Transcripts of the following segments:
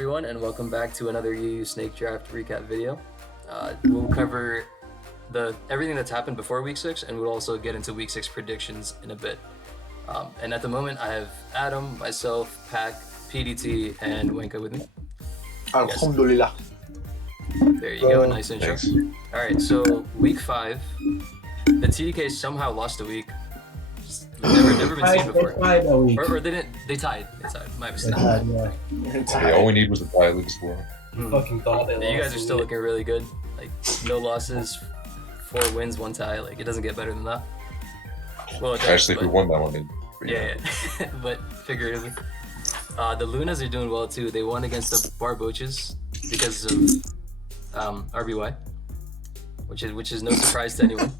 everyone, and welcome back to another UU Snake Draft recap video. We'll cover everything that's happened before Week 6, and we'll also get into Week 6 predictions in a bit. And at the moment, I have Adam, myself, Pac, PDT, and Wanka with me. Alhamdulillah. There you go, nice intro. Thanks. Alright, so Week 5, the TDKs somehow lost a week. Never been seen before. Or they didn't. They tied. My mistake. Yeah, all we need was a tie league score. Fucking thought they lost. You guys are still looking really good. Like no losses, 4 wins, 1 tie. Like it doesn't get better than that. Well, it does, Actually, if we won that one, yeah. But figuratively, the Lunas are doing well too. They won against the Barboaches because of RBY, which is no surprise to anyone.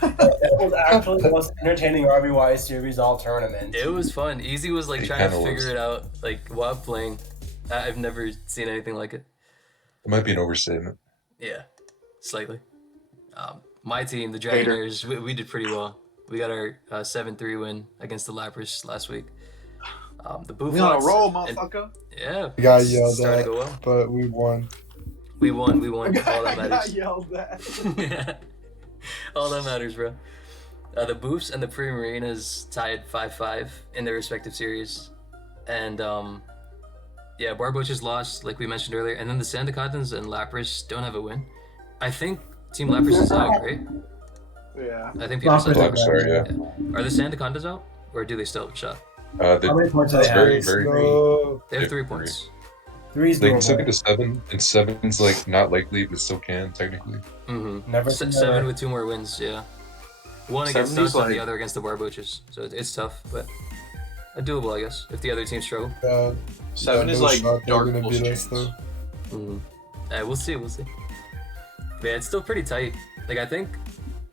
That was actually the most entertaining RBY series all tournament. It was fun. Easy was like trying to figure it out like while playing. I've never seen anything like it. it might be an overstatement. Yeah, slightly. My team, the Dragonairs, we did pretty well. We got our 7-3 win against the L.A.P.R.A.S last week. The Bouffalants. We on a roll, motherfucker. Yeah. We got yelled started at, to go well. but we won. We won. All that I got matters. yelled at. Yeah. All that matters, bro. The Bouffs and the Primarinas tied 5-5 in their respective series. And, yeah, Barboaches lost, like we mentioned earlier. And then the Sandacondas and L.A.P.R.A.S don't have a win. I think Team L.A.P.R.A.S is out, right? Yeah. I think people said I'm sorry, yeah. Are the Sandacondas out? Or do they still have a shot? How many points do they have? very, very green. No. They have 3 Three. points. Three's They can normal. still get to 7, and 7's like not likely, but still can technically. Mm-hmm. Never seen that. 7 with 2 more wins, yeah. One against 70's us and the like- other against the Barboaches. So it's tough, but doable, I guess, if the other teams struggle. 7 is no like shot they're dark gonna beat bullshit. us, though. Mm-hmm. We'll see. But yeah, it's still pretty tight. Like, I think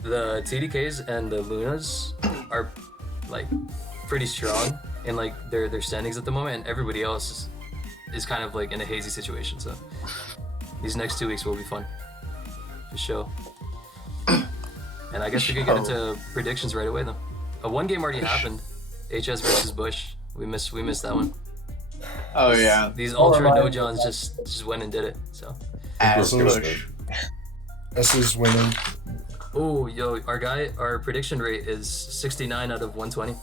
the TDKs and the Lunas are, like, pretty strong in, like, their standings at the moment, and everybody else is kind of, like, in a hazy situation, so these next 2 weeks will be fun. For sure. And I guess we could get into predictions right away, then. One game already happened. HS versus Bush. We missed that one. Oh yeah. These ultra no-johns just went and did it, so. Ass We're push. S is winning. Oh, yo, our prediction rate is 69 out of 120.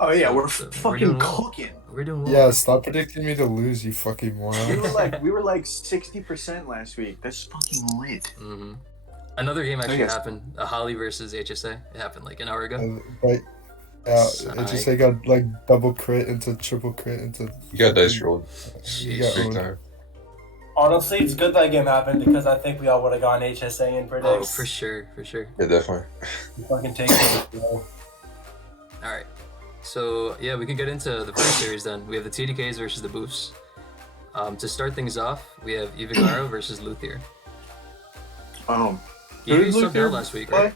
Oh yeah, we're So, we're fucking doing well. cooking. We're doing well. Yeah, stop predicting me to lose, you fucking We moron. were like 60% last week. That's fucking lit. Mm-hmm. Another game actually guess- happened. Holly versus HSA. It happened like an hour ago. Like, yeah, it just like got like double crit into triple crit into. You got dice rolled. You got Big owned. time. Honestly, it's good that game happened because I think we all would have gone HSA in predicts. Oh, for sure. Yeah, definitely. Fucking take it, bro. All right. So yeah, we can get into the first series then. We have the TDKs versus the Bouffs. To start things off, we have Ivigaro versus Luthier. Who Evie did subbed Luthier out last week, play? right?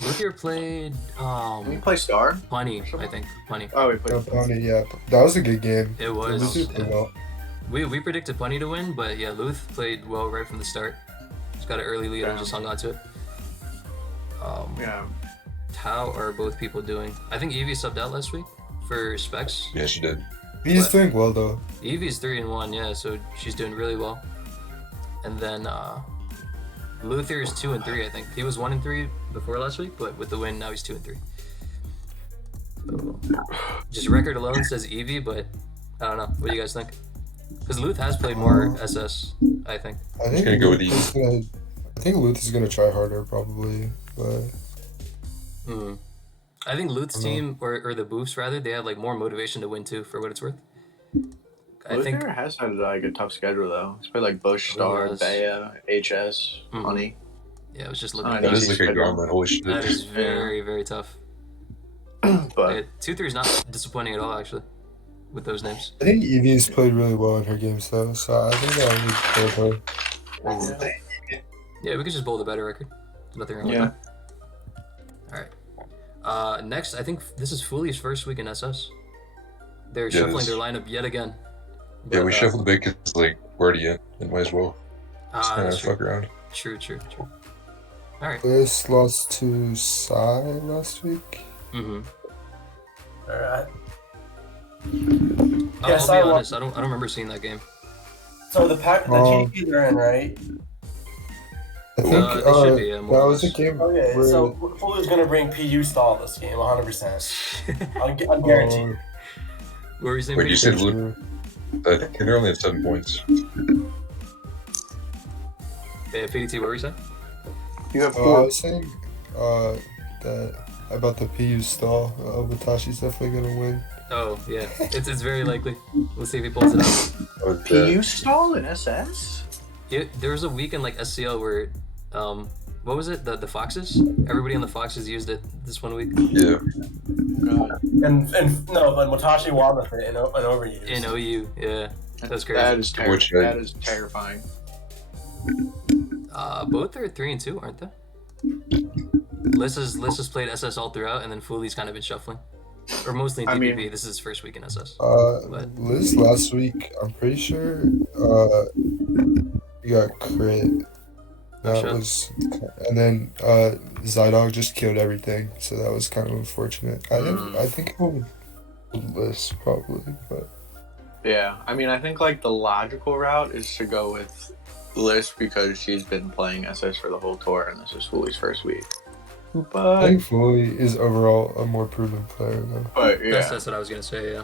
Luthier played Can we play Star? Punny, I think. Punny. Oh, we played. Pony, yeah, that was a good game. It was. Lucy played well. We predicted Punny to win, but yeah, Luth played well right from the start. Just got an early lead and just hung on to it. Yeah. How are both people doing? I think Evie subbed out last week for Specs. Yeah, she did. He's But- doing well though. Evie's 3-1, yeah, so she's doing really well. And then Luthier is 2-3, I think. He was 1-3 before last week, but with the win, now he's 2-3. So, just record alone says Evie, but I don't know. What do you guys think? Because Luth has played more SS, I think. I think gonna go with Luth is gonna. I think Luth is gonna try harder probably, but Hmm. I think Luth's team, or the Boosts rather, they have like more motivation to win too, for what it's worth. I think. Luther has had like a tough schedule though. He's played like Bush, Star, Yes. Baya, HS, Mhm. Honey. Yeah, I was just looking I at know. That that. is like a gauntlet. Holy shit. That is very, very tough. But 2-3 is not disappointing at all, actually, with those names. I think Evie's played really well in her games though, so I think that would play her. Yeah, we could just bowl the better record. Nothing wrong with yeah. that. Alright. Next, I think this is Foolie's first week in SS. They're Yeah, it shuffling is. their lineup yet again. Yeah, But, we shuffled a bit because like we're already in. It might as well. Just kind That's of true. fuck around. True. Alright. This lost to Sai last week. Mm-hmm. Alright. I'll I be wa- honest. I don't remember seeing that game. So the TDKs are in, right? I think They should be, that more or was a less. game Okay, where so Fuller's gonna bring PU stall this game, 100%. I'll guarantee. oh, What were you saying? Wait, you Peter? said true. Kinder only had 7 points. Yeah, PDT. What were you saying? You have I 4. was saying that about the PU stall. Watashi's definitely gonna win. Oh yeah, it's very likely. We'll see if he pulls it out. Oh, PU stall in SS? Yeah, there was a week in like SCL where, what was it? The Foxes. Everybody on the Foxes used it this 1 week. yeah. God. And no, but Mutashi won with it in overuse. In OU, yeah, that's crazy. That is Which, that is terrifying. Both are 3 and 2, aren't they? Liz has played SS all throughout, and then Fooley's kind of been shuffling, or mostly in I DPP. mean- This is his first week in SS. Liz last week, I'm pretty sure you got crit. That Shit. was, and then Zydog just killed everything, so that was kind of unfortunate. I think it would Liz probably, but Yeah, I mean, I think like the logical route is to go with Liz because she's been playing SS for the whole tour, and this is Fooley's first week. I But, think Foley is overall a more proven player though. yeah, That's what I was gonna say. Yeah.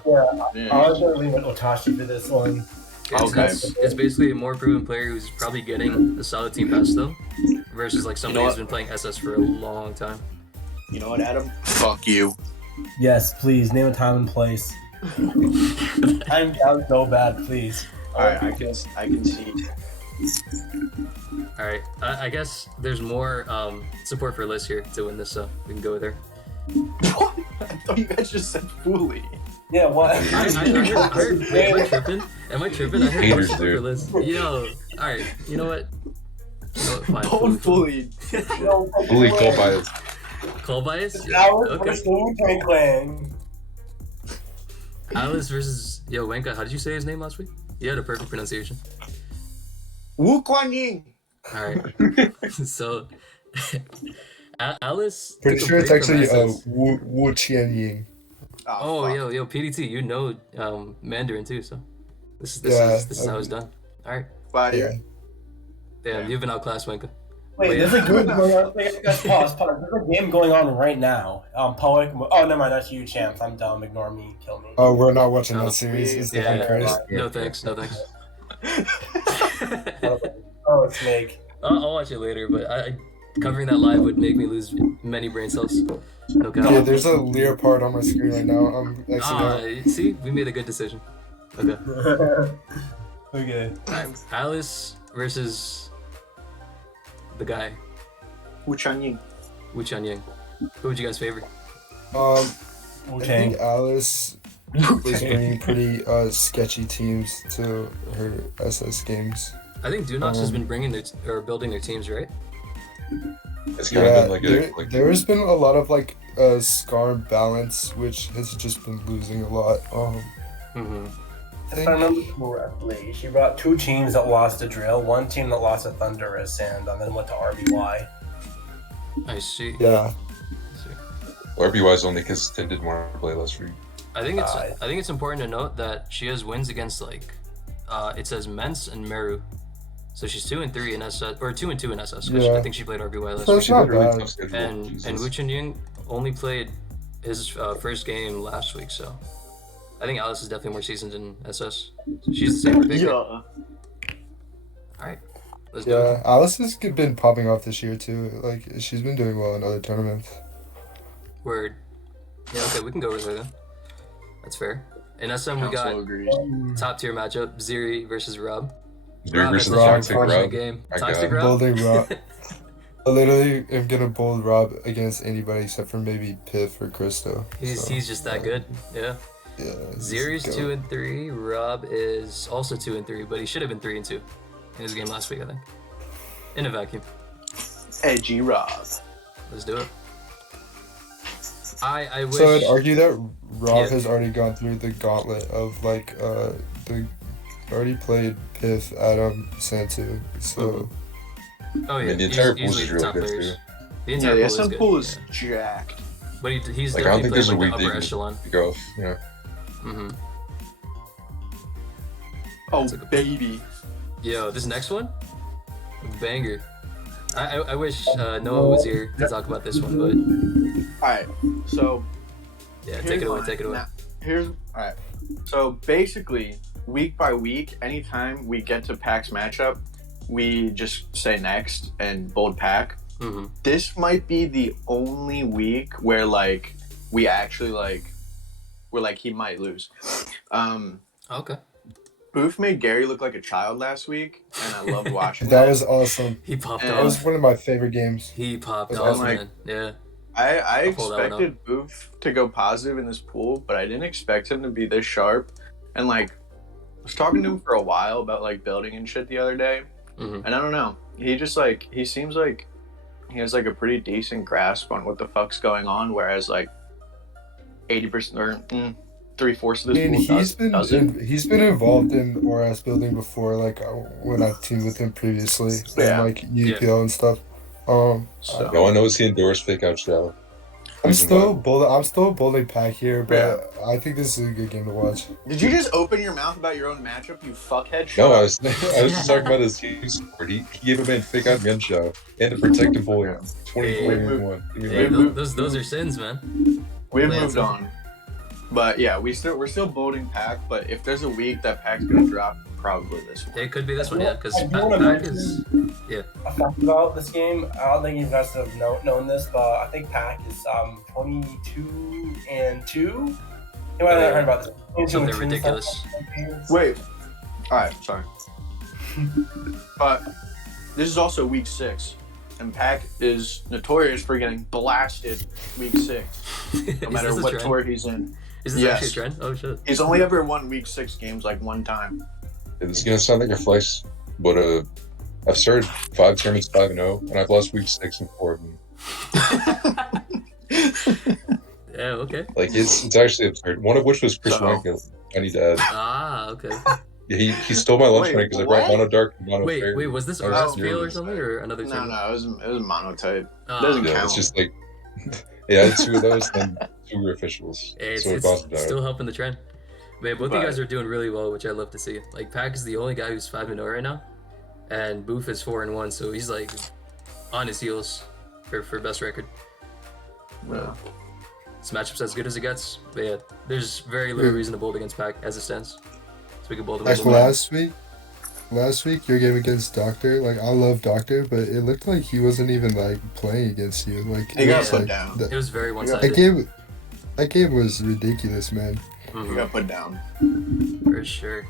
Yeah, I was gonna leave it Otashi for this one. Okay. It's basically a more proven player who's probably getting a solid team pass though, versus like somebody what? who's been playing SS for a long time. you know what, Adam? Fuck you. Yes, please name a time and place. I'm down so bad, please. Alright, I can see. All right, I guess there's more support for Liz here to win this, so we can go with her. What? I thought you guys just said Fooley. Yeah, what? I heard, wait, am I tripping? Am I tripping? I heard more Haters, support for dude. Liz. Yo, all right, you know what? Fine. Both Fooley. Fully call bias. Call bias? Alice Okay. versus Wu-Tang Clan. Alice versus Wanka. How did you say his name last week? You had a perfect pronunciation. Wu Kuan Yin. All right. So, Alice. Pretty took a sure it's break from actually SS. Wu Qianying. Oh, fuck. yo, PDT, you know Mandarin too, so this Yeah, is how it's done. All right. But Yeah. Damn, Yeah. you've been outclassed, Wanka. Wait, there's a game going on. Wait, guys, pause. There's a game going on right now. Poet. Oh, never mind. That's you, champs. I'm dumb. Ignore me. Kill me. Oh, we're not watching Oh, that series. Is that Yeah, Curse? no thanks, no thanks. Oh, it's Snake. I'll watch it later, but covering that live would make me lose many brain cells. No cap. Yeah, there's a L.A.P.R.A.S on my screen right now. I'm actually See, we made a good decision. Okay. Okay. Alright, Alice versus the guy, Wu Kuan Yin. Wu Chunying. Who would you guys favor? I Wu-Tang. think Alice is bringing pretty sketchy teams to her SS games. I think Dunox has been bringing building their teams, right? It's kind Yeah, of been like there's been a lot of like Scar balance, which has just been losing a lot. Mm-hmm. If I remember correctly, she brought 2 teams that lost to Drill, 1 team that lost to Thunderous, and then went to RBY. I see. Yeah, I see. RBY's only because Tim didn't want to play last week. I think it's important to note that she has wins against like, it says Mence and Meru, so she's 2 and 3 in SS or 2 and 2 in SS. 'Cause Yeah. I think she played RBY last So week. it's not Really bad. tough schedule. And Jesus. Wu Chunying only played his first game last week, so I think Alice is definitely more seasoned in SS. So she's the safer pick. Yeah. All right, let's do yeah. it. Alice has been popping off this year too. Like she's been doing well in other tournaments. Word. Yeah, okay, we can go with her then. That's fair. In SM, we got Also agrees. top tier matchup: Ziri versus Rob. Zuri Rob versus has the Toxic unfortunate Rob. game. My Toxic God. Rob. Bolding Rob. I literally am gonna bold Rob against anybody except for maybe Piff or Christo. He's just that good. Yeah. Yeah. Ziri's go. 2 and 3. Rob is also 2 and 3, but he should have been 3 and 2 in his game last week, I think. In a vacuum. Edgy Rob. Let's do it. I wish. So I'd argue that Rob Yeah. has already gone through the gauntlet of like already played Piff, Adaam, Santu. So Oh yeah, I mean, the he's entire pool easily is the really top good players. too. The Yeah, entire the pool is SM good. pool is yeah. jacked. But he's Like I don't definitely think there's a playing like weak the upper thing echelon. to go off. You know, Mm-hmm. Oh, It's like a- baby. Yo, this next one, banger. I wish Noah was here to talk about this one, but Alright, so yeah, here's take it away. mine. Take it away. Now, alright. So basically, week by week, anytime we get to PAX matchup, we just say next and bold pack. Mm-hmm. This might be the only week where like we actually like we're like he might lose. Okay. Boof made Gary look like a child last week, and I loved watching That was awesome. He popped And- That was off. one of my favorite games. He popped was off, like- man. Yeah. I I'll pull that one expected Boof to go positive in this pool, but I didn't expect him to be this sharp. And like, I was talking to him for a while about like building and shit the other day, Mm-hmm. and I don't know. He just like he seems like he has like a pretty decent grasp on what the fuck's going on, whereas like 80% or 3/4 of I this mean, pool doesn't. he's been involved in ORAS building before, like when I've teamed with him previously, Yeah. and like UPL and stuff. So, No one knows he endorsed Fake Out Shell. I'm still building pack here, but I think this is a good game to watch. did you just open your mouth about your own matchup, you fuckhead? Shut No, I up. was just talking about his team support. He gave a man Fake Out Gun Show and a protective bully. 24-1. Hey, those are sins, man. We've Lance. moved on. But yeah, we're still building pack, but if there's a week that pack's gonna drop, probably this one. It could be this one, yeah, because I do wanna Pack is. I fact about this game. I don't think you guys have known this, but I think Pack is 22-2. You might have heard about this. 22-2 Something in ridiculous. some games. Wait. Alright, sorry. But this is also week 6. And Pack is notorious for getting blasted week 6, no matter what tour he's in. Is this Yes. actually a trend? Oh shit. He's only ever won week 6 games like one time. It's gonna sound like a flex, but I've started 5 tournaments 5-0, and I've lost week 6 and 4 of them. Yeah, okay. Like it's actually absurd. One of which was Chris So- Wanka. I need to add. Ah, okay. Yeah, he stole my lunch Wait, money because I brought what? Mono Dark and Mono Wait, Fair. wait, was this Oh, RSPL or yeah. something or another No, team? no, it was monotype. Ah, Doesn't Yeah, count. it's just like yeah, I had 2 of those, then 2 were officials. It's, so it it's bottomed out. still helping the trend. Man, both of you But- guys are doing really well, which I love to see. Like Pack is the only guy who's 5-0 right now, and Boof is 4-1, so he's like on his heels for best record. Yeah. This matchup's as good as it gets. But yeah, there's very little reason to bold against Pack as it stands. So we can bold him. Like last week, your game against Doctor, like I love Doctor, but it looked like he wasn't even like playing against you. Like He it got was, put like, down. It was very That one-sided. game was ridiculous, man. He Mhm, got put down. for sure.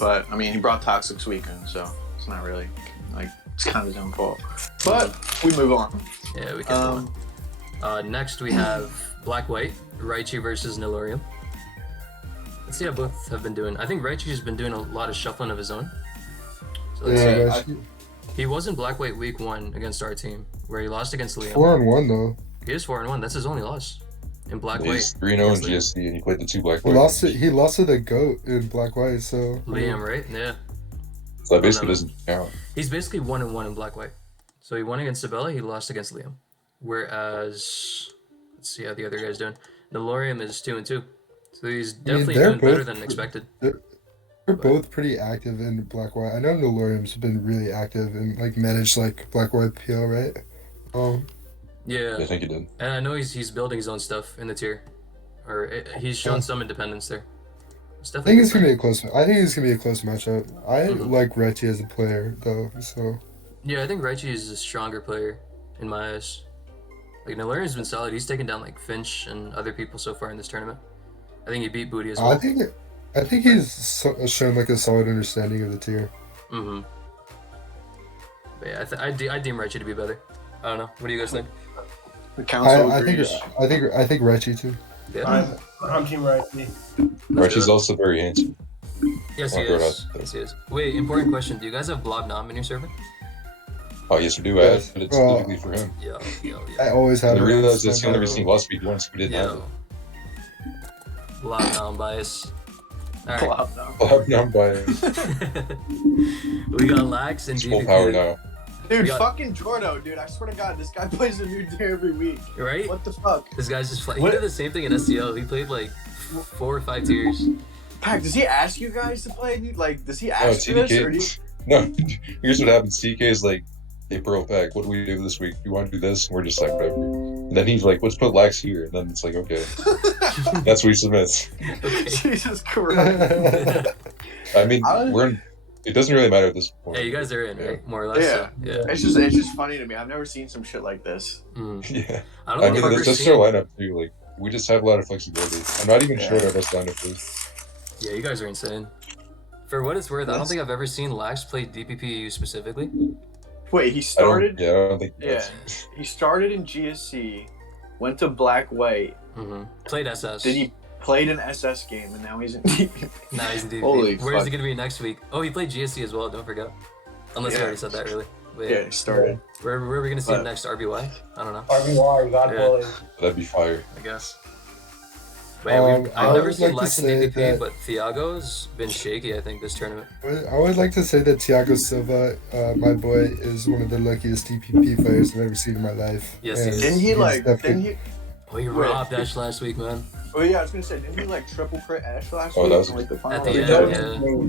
But I mean, he brought Toxic's weekend, so it's not really like it's kind of his own fault. But we move on. Yeah, we can move on. Next we have Black White, Raichu versus Nilorium. Let's see how both have been doing. I think Raichu's been doing a lot of shuffling of his own. So let's Yeah, see. actually, He was in Black White week 1 against our team, where he lost against Liam. 4-1 though. He is 4-1. That's his only loss in Black White. He's 3-0 in against Liam. GSC, and he played the 2 Black He White. lost it. games. He lost to the GOAT in Black White. So Liam, right? Yeah. So that basically doesn't count. He's basically 1-1 in Black White. So he won against Sabella, he lost against Liam. Whereas, let's see how the other guy's doing. Nilorium is 2-2. So he's definitely they're doing better both- than expected. They're both pretty active in Black White. I know Nilorium's been really active and like managed like Black White PL, right? Yeah. I think he did. And I know he's building his own stuff in the tier. He's shown some independence there. It's I definitely think it's good gonna be a close. I think it's gonna be a close matchup. I Mhm. like Retty as a player though, so Yeah, I think Raichu is a stronger player in my eyes. Like Nilorium's been solid. He's taken down like Finch and other people so far in this tournament. I think he beat Booty as well. I think he's shown like a solid understanding of the tier. Mm-hmm. But yeah, I deem Raichu to be better. I don't know. What do you guys think? The council I think agrees. I think Retty too. Yeah. I'm Team Righty. Archie's also very handsome. Yes, he Wanka is. has- Yes, he is. Wait, important question. Do you guys have Blob Nom in your server? Oh, yes, we do. Yes. But it's Well, specifically for him. Yo. I always have. I it. realized that's the only reason he lost week 1, so we didn't have Yo. Blob Nom bias. Alright. Flop now. it. I'll have none by We got Lax and It's full DVP. power now. Dude, We got- fucking Jordo, dude. I swear to God, this guy plays a new tier every week. Right? What the fuck? This guy's just he What? did the same thing in SCL. He played like 4 or 5 tiers. Pac, does he ask you guys to play? Like, does he No, ask you this? Or do you... TDK. No, here's what happens. TDK is like, hey, bro, Pac, what do we do this week? You want to do this? And we're just like, whatever. And then he's like, let's put Lax here. And then it's like, okay. That's what he submits. Okay. Jesus Christ. I mean, it doesn't really matter at this point. Yeah, you guys are in, right? More or less. Yeah. So, yeah. It's just funny to me. I've never seen some shit like this. Yeah. I don't think I've ever that's seen. our lineup too. Like, we just have a lot of flexibility. I'm not even sure what our best lineup is. Yeah, you guys are insane. For what it's worth, I don't think I've ever seen Lax play DPPU specifically. Wait, he started? I don't think. He started in GSC, went to Black White. Played SS. Then he played an SS game, and now he's in DPP. Now he's in DPP. Holy Where is fuck. he gonna be next week? Oh, he played GSC as well. Don't forget. Unless you already said that, really. But Yeah, he started. Where are we gonna see him next? RBY? I don't know. RBY, God Yeah. bully. That'd be fire. I guess. Wait, I've I never would seen like to Lex in say DPP, that- but Thiago's been shaky, I think, this tournament. I would like to say that Thiago Silva, my boy, is one of the luckiest DPP players I've ever seen in my life. Yes, he And is. Didn't he he's like? definitely- Didn't he? Oh, he Wait. robbed Ash last week, man. Oh yeah, I was gonna say, didn't he like triple crit Ash last Oh, week? that was- in, like, the At final? the He end, does.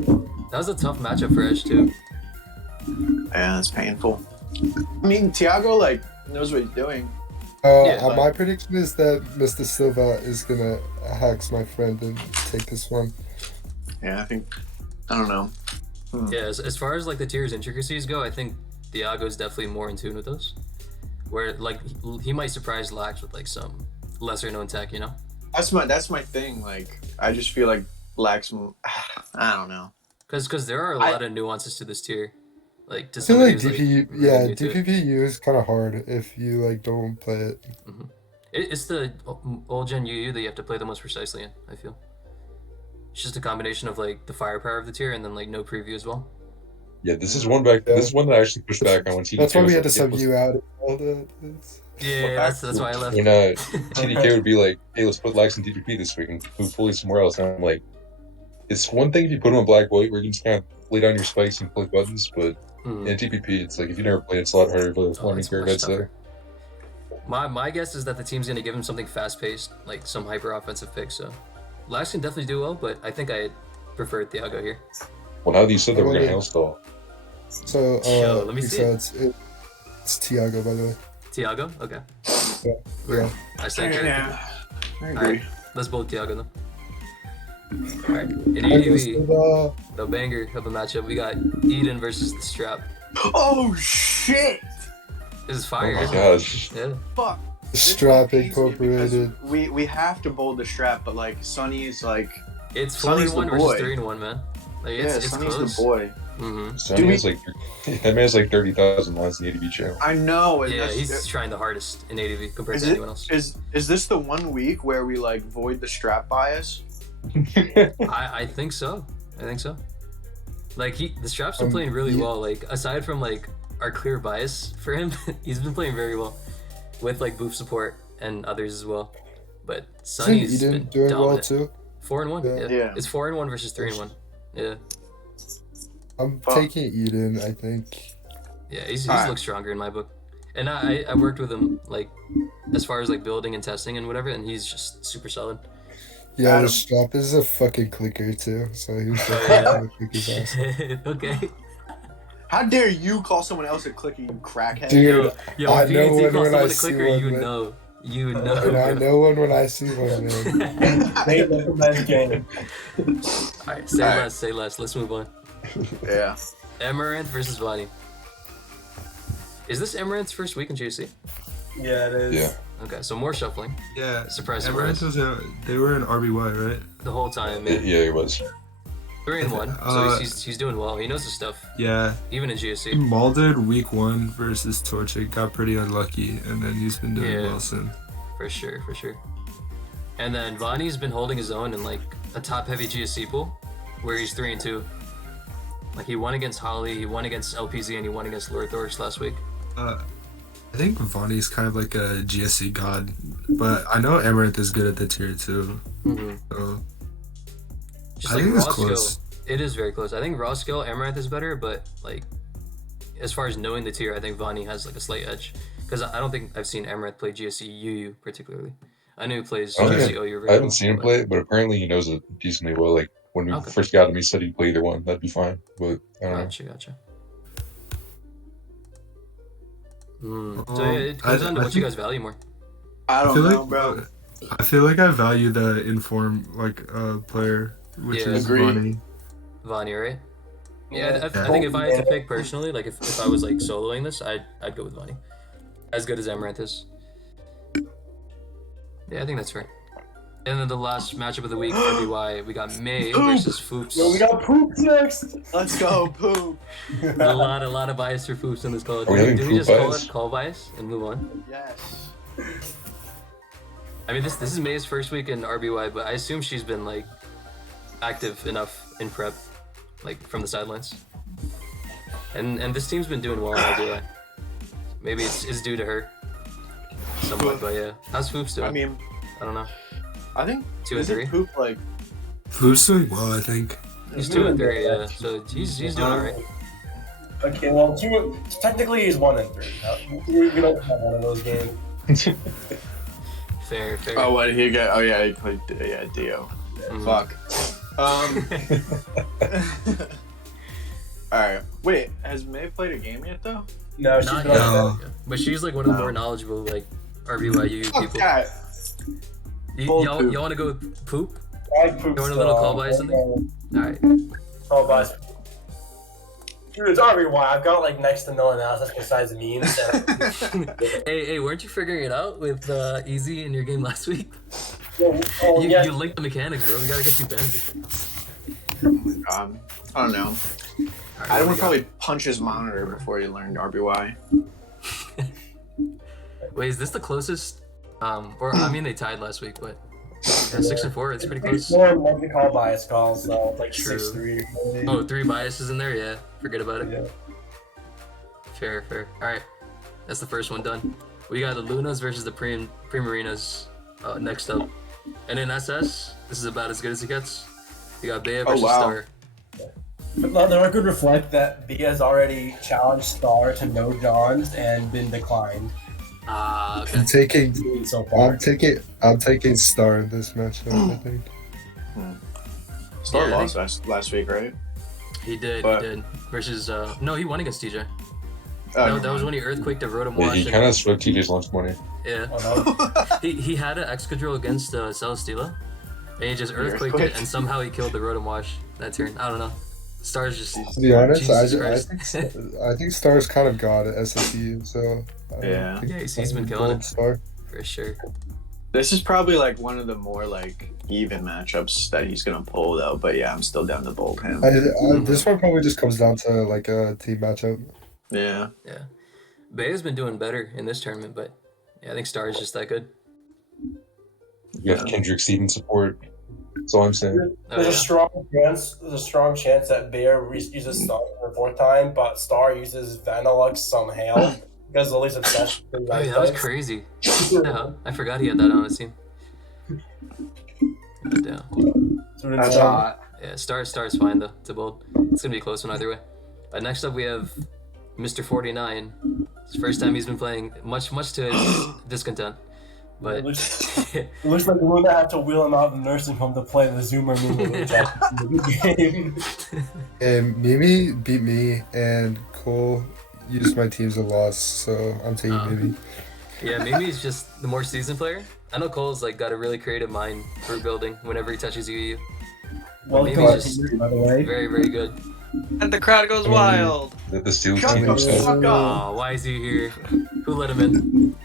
yeah. That was a tough matchup for Ash, too. Yeah, that's painful. I mean, Thiago like knows what he's doing. Yeah, My prediction is that Mr. Silva is gonna hacks my friend and take this one. Yeah, I think. I don't know. Yeah, as far as like the tier's intricacies go, I think Thiago's definitely more in tune with those. Where like he might surprise Lax with like some lesser known tech, you know? That's my thing. Like, I just feel like Lax. I don't know. Because there are a lot of nuances to this tier. Like to I feel somebody like who's DPU, really new to it. DPPU is kind of hard if you like don't play it. It's the old gen UU that you have to play the most precisely in, I feel. It's just a combination of like the firepower of the tier and then like no preview as well. Yeah, this is one back. This is one that I actually pushed back on when TDK. That's why we was had to like, sub you out. All the, Yeah, that's why I left. When TDK would be like, "Hey, let's put Lax in DPP this week and move fully somewhere else," and I'm like, it's one thing if you put him in Black White where you can just kind of lay down your spikes and play buttons, but in DPP, it's like if you never played, it's a lot harder to play learning curve. I'd say. My guess is that the team's gonna give him something fast paced, like some hyper offensive pick. So Lax can definitely do well, but I think I prefer Thiago here. Well, now that you said that, we're gonna hailstall. So, Yo, let me see. it's Thiago, by the way. Tiago? Okay. Yeah. I say correct. Yeah, I agree. Alright, let's both Tiago then. Alright, in ADV, the banger of a matchup, we got Eden versus the Strap. Oh shit! This is Oh fire, my isn't it? gosh. Yeah. Fuck. Strap This one pains me because incorporated. We have to bold the strap, but like Sonny is like. It's Sonny's 4-1 the versus boy. 3-1, man. Like, Yeah, it's Sonny's close. the boy. That man has like 30,000 lines in the ADV channel. I know. And Yeah, that's- he's trying the hardest in ADV compared Is to it anyone else. is this the 1 week where we like void the strap bias? I think so. I think so. Like the Strap's been playing really well. Like aside from like our clear bias for him, he's been playing very well with like boof support and others as well. But Sonny's Eden been doing well dominant. too. 4-1. Yeah. Yeah. It's 4-1 versus 3-1. Yeah. I'm Fuck. taking Eden, I think. Yeah, he's Alright. looked stronger in my book. And I worked with him like as far as like building and testing and whatever, and he's just super solid. Yeah, Adam. the strap is a fucking clicker too, so he's yeah. definitely gonna kick his ass. Okay. How dare you call someone else a clicker, you crackhead? Dude, Yo, I if know PNC one calls when I someone a see clicker, one, you man. know. You know. And I know one when I see one, man. They recommend game. Alright, say Alright. less, say less. Let's move on. Yeah. Amaranth versus Vani. Is this Amaranth's first week in GC? Yeah, it is. Yeah. Okay, so more shuffling. Yeah. Surprise, Amaranth surprise. they were in RBY, right? The whole time, man. Yeah, it was. 3-1, so he's doing well. He knows his stuff, Yeah. even in He GSC. molded week 1 versus Torchic, got pretty unlucky, and then he's been doing Yeah. well since. For sure, for sure. And then Vani's been holding his own in like a top-heavy GSC pool, where he's 3-2. Like he won against Holly, he won against LPZ, and he won against Lord Thorx last week. I think Vani's kind of like a GSC god, but I know Amaranth is good at the tier too. So Just I like think raw it's close. skill, it is very close. I think raw skill Amaranth is better, but like as far as knowing the tier, I think Vani has like a slight edge because I don't think I've seen Amaranth play GSC particularly. I know he plays I don't GSC think OU. I haven't seen him play it, but apparently he knows it decently well. Like when we first got him, he said he'd play either one. That'd be fine. But I don't know. Gotcha. So it comes down to what you guys value more. I don't know, bro. I feel like I value the inform player, which is Vonnie. Vonnie, right? Yeah, I think if I had to pick personally, like if I was like soloing this, I'd go with Vonnie. As good as Amaranth is. Yeah, I think that's fair. And then the last matchup of the week, RBY, we got May versus Foops. Yo, we got Poop next. Let's go, Poop. A lot of bias for Foops in this call. Do we just call bias and move on? Yes. I mean, this is May's first week in RBY, but I assume she's been like active enough in prep, like from the sidelines. And this team's been doing well in RBY. Maybe it's due to her. Somewhat, but yeah. How's Foops doing? I mean, I don't know. I think 2 and 3. Poop like Foop's doing well, I think. He's 2 and 3, yeah. So he's doing alright. Okay, well, technically he's 1 and 3. We don't have one of those games. Fair. Oh, what did he get? Oh yeah, he played Dio. Fuck. All right. Wait, has May played a game yet though? No, she's not yet. But she's like one of the more knowledgeable like RBYU people. That. Y'all want to go with Poop? I like Poop. You want a little call bias in there? All right. Call bias. Dude, it's RBY. I've got like next to no analysis besides memes. Hey, weren't you figuring it out with Easy in your game last week? You linked the mechanics, bro. We gotta get you banned. Oh my god. I don't know. Right, I would probably punch his monitor before he learned RBY. Wait, is this the closest? Or I mean, they tied last week, but 6 and 4. It's pretty close. More multi-call bias calls, so it's like True. 6-3. Oh, 3 biases in there. Yeah, forget about it. Yeah. Fair. All right, that's the first one done. We got the Lunas versus the Primarinas next up, and in SS, this is about as good as it gets. You got Bea versus Star. But the record reflect that Bea has already challenged Star to no Johns and been declined. Okay. I'm taking Star in this matchup, I think. Star lost last week, right? He did. Versus no, he won against TJ. No, that was when he earthquaked the Rotom Yeah, Wash. he kind of swept TJ's lunch money. Yeah. Oh, no. he had an Excadrill against Celesteela, and he just earthquaked it, and somehow he killed the Rotom Wash that turn. I don't know. Star's just. To be honest, I think Star's kind of god at SSU, so. Yeah. He's been killing it. Star. For sure. This is probably like one of the more like even matchups that he's gonna pull though. But yeah, I'm still down to bolt him. This one probably just comes down to like a team matchup. Yeah. Bea's been doing better in this tournament, but yeah, I think Star is just that good. You have Kendrick Steven support. That's all I'm saying. There's a strong chance that Bear uses Star for the 4th time, but Star uses Vanillux somehow because of Lily's obsession. That was crazy. Yeah, I forgot he had that on his team. Put it down. That's hot. Yeah, Star's fine though. It's a bold. It's gonna be a close one either way. Next up we have Mr. 49. It's the first time he's been playing, much to his discontent. But it looks like Luna had to wheel him out of the nursing home to play the Zoomer game. And Mimi beat me, and Cole used my team's a loss, so I'm taking Mimi. Yeah, Mimi's just the more seasoned player. I know Cole's like got a really creative mind for building whenever he touches UU. Well, Mimi's just by the way. very, very good. And the crowd goes wild. The Steel Shut team. the fuck up. Oh, why is he here? Who let him in?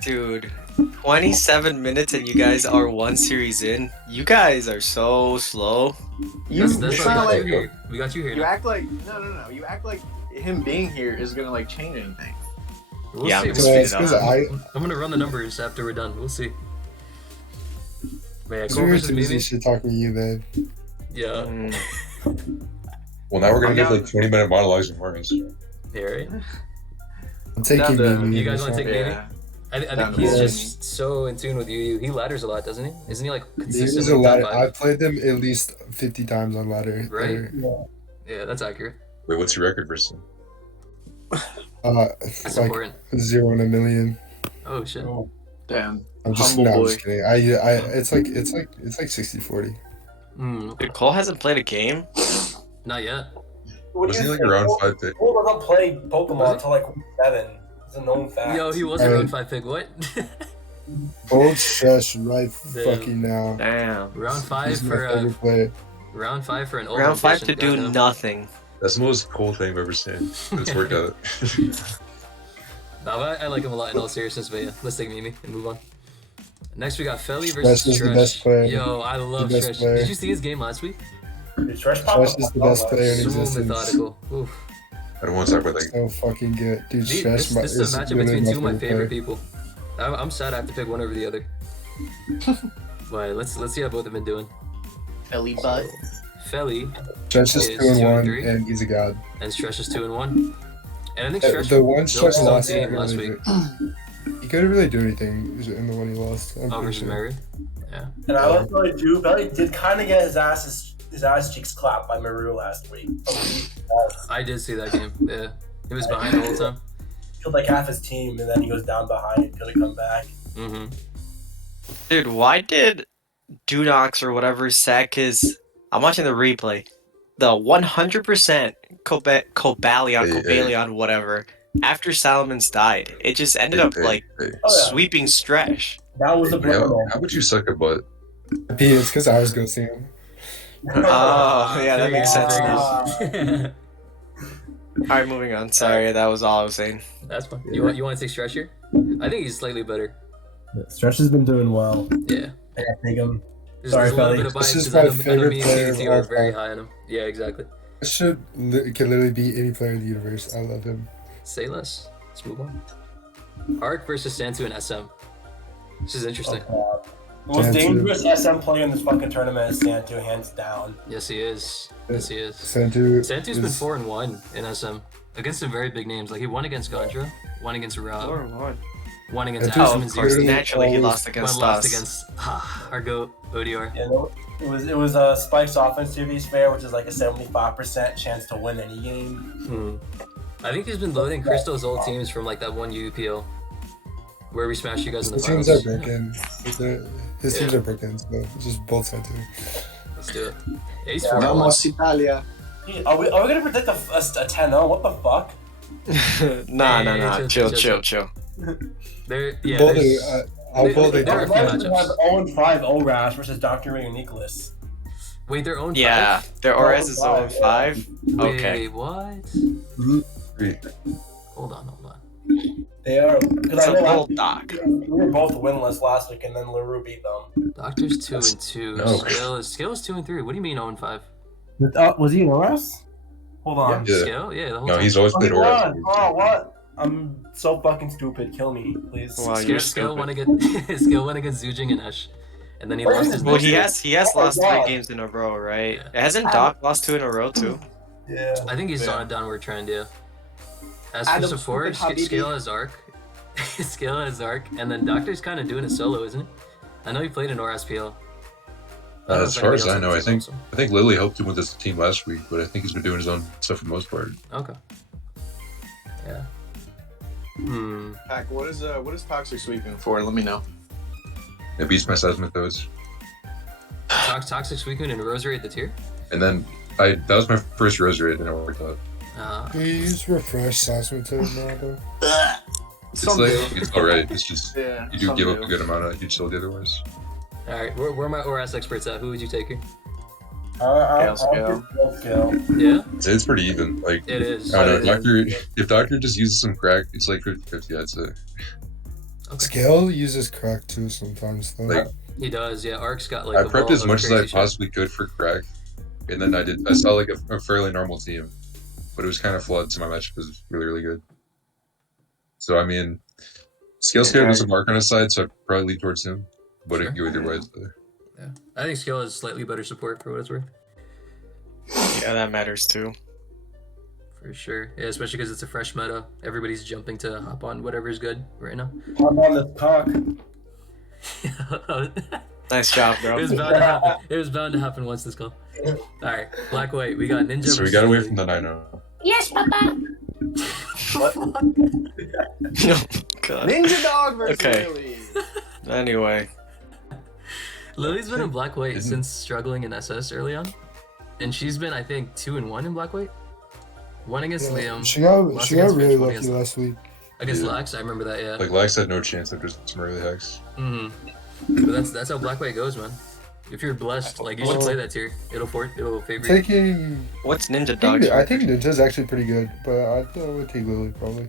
Dude, 27 minutes and you guys are 1 series in. You guys are so slow. That's sound why like we got you here. you act like no. You act like him being here is gonna like change anything. We'll Yeah, see. I'm We'll just see. speed it up. I'm gonna run the numbers after we're done. We'll see. But yeah, Cole Zoomer versus Tuesday Mimi. should talk to you, man. Yeah. Well, now we're gonna I'm get down. like 20-minute monologues from Marcus. Yeah, right? I'm taking Mimi. You guys want to take Mimi? Yeah. I Down think to he's both. just so in tune with UU. He ladders a lot, doesn't he? Isn't he like Mimi's consistently a ladder. top I 5? played them at least 50 times on ladder. Right? Yeah, that's accurate. Wait, what's your record versus him? That's Like important. 0 in a million. Oh shit. Damn. I'm just Humble boy. just kidding. It's like 60-40. Dude, Cole hasn't played a game. Not yet. What Was do he you like think? a round 5 pick? Cole doesn't play Was Pokemon he? until like week 7. It's a known fact. Yo, he was a Hey. round 5 pick. What? Old stress right Damn. fucking now. Damn. round 5 He's my for favorite player. round 5 for an old Round 5 to ambition. do Goddamn. nothing. That's the most cool thing I've ever seen. It's worked out. No, but I like him a lot in all seriousness, but yeah, let's take Mimi and move on. Next we got Felly Stress versus is the Stretch. best player. Yo, I love The best Stretch. player. Did you see his game last week? Dude, Stretch Stress is the best player in So existence. methodical. Oof. I don't want to talk about that. So fucking good. Dude, Dude, Stress this is a matchup literally between two of my favorite player. people. I'm sad I have to pick one over the other. But let's see how both have been doing. Ellie butt. Felly Stretch is is 2-1, 2-3. and he's a god. and Stretch is 2-1. And I think The Stretch one built Stretch his own lost, team last week. he couldn't really do anything in the one he lost. I'm Oh, pretty versus sure. Mary. Yeah. And I love Belly too. Belly did kind of get his ass cheeks clapped by Maru last week. I did see that game. Yeah. He was behind the whole time. Killed like half his team, and then he goes down behind and could have come back. Mm-hmm. Dude, why did Dunox or whatever sack his... I'm watching the replay. The 100% Cobalion, whatever, after Salamence died. It just ended up like Oh, yeah. sweeping Stretch. That was a blow. How would you suck a butt? Pete, it's because I was ghosting him. Oh, yeah, that makes sense now. now. Alright, moving on. Sorry, that was all I was saying. That's fine. You want to take Stretch here? I think he's slightly better. Stretch has been doing well. Yeah. I gotta take him. There's Sorry, a little Felly. bit of bias This is because my favorite me player and of TDK all are very time. high on him. Yeah, exactly. It can literally be any player in the universe. I love him. Say less. Let's move on. Arc versus Santu and SM. This is interesting. The most dangerous SM player in this fucking tournament is Santu, hands down. Yes, he is. Yes, he is. Santu's Santu's been 4-1 in SM against some very big names. Like he won against Gandra, won against Rob, 4-1. won against Santu's Oh, Adam of course. Zero. Naturally, he Always- lost against one lost us. against our GOAT, ODR. Yeah, it was Spike's offense to be fair, which is like a 75% chance to win any game. I think he's been loading Crystal's old teams from like that one UPL where we smashed you guys in the His teams finals. are broken. His teams are broken, so just both Santu. Let's do it. Yeah, he's Yeah, 4-1. Vamos Italia. Are we gonna predict a 10-0? What the fuck? Nah. chill, Chill. There, yeah. Bold there's- it, I'll bold it. There are a few Imagine matchups. have 0-5 O-Rash versus Dr. Ray and Nicholas. Wait, their own Yeah, their Ores is 0-5. 5? Okay. Wait, what? Wait, Hold on. They are. Because It's I a know little doc. we were both winless last week, and then LaRue beat them. Doctor's 2-2. No. Scale is 2-3. What do you mean 0-5? Was he in OS? Hold on. Yeah. Scale? Yeah, the whole no, time. he's always Oh, played my God. Aura. Oh, what? I'm so fucking stupid. Kill me, please. Wow, Scale, you're Scale stupid. won against Scale won against Zujing and Esh, and then he lost his Well, next he has Oh my lost God. 3 games in a row, right? Yeah. Hasn't Doc lost 2 in a row too? Yeah. I think he's Yeah. on a downward trend, yeah. As for Adam support, stupid Habibi. Scale has Arc. Scale has Arc, and then Doctor's kind of doing it solo, isn't he? I know he played in RSPL. As far as I know, I think Lily helped him with his team last week, but I think he's been doing his own stuff for the most part. Okay. Yeah. Pack, what is toxic sweeping for? Let me know. It beats my Seismithos. Toxic Suicune and Rosary at the tier? And then that was my first Rosary, and it worked out. Can you use refresh Sasmito now, though? It's it's alright. It's just Yeah. you do give up a good amount of utility otherwise. Alright, where are my ORAS experts at? Who would you take here? I'll Scale. pick Scale. Yeah? It's pretty even. Like It is. I don't know, if Doctor just uses some crack, it's like 50-50, I'd say. Okay. Scale uses crack too sometimes, though. Like He does, yeah. Arc's got like I the prepped ball as of much as I crazy shit. possibly could for crack, and then I saw like a fairly normal team, but it was kind of flawed, so my matchup was really good. So I mean, Scale does some mark on his side, so I'd probably lead towards him, but it can go either way. Yeah. I think Scale has slightly better support for what it's worth. Yeah, that matters too. For sure. Yeah, especially because it's a fresh meta. Everybody's jumping to hop on whatever's good right now. I'm on this cock. Nice job, It bro. was bound to happen. It was bound to happen once this call. Alright, Black White. We got Ninja. So we versus got away Lily. from the 9-0. Yes, Papa. Oh, God. Ninja Dog versus Okay. Lily. Anyway, Lily's been in black white Isn't- since struggling in SS early on, and she's been I think 2-1 in black white. One against Liam. She lost got against really Finch, one lucky against- last week. Against Yeah. Lax, I remember that. Yeah. Like Lax had no chance after some early hacks. But that's how black white goes, man. If you're blessed, like you should play that tier. It'll favor you. Taking. What's Ninja I Dog's think, I record? think Ninja's actually pretty good, but I think I would take Lily probably.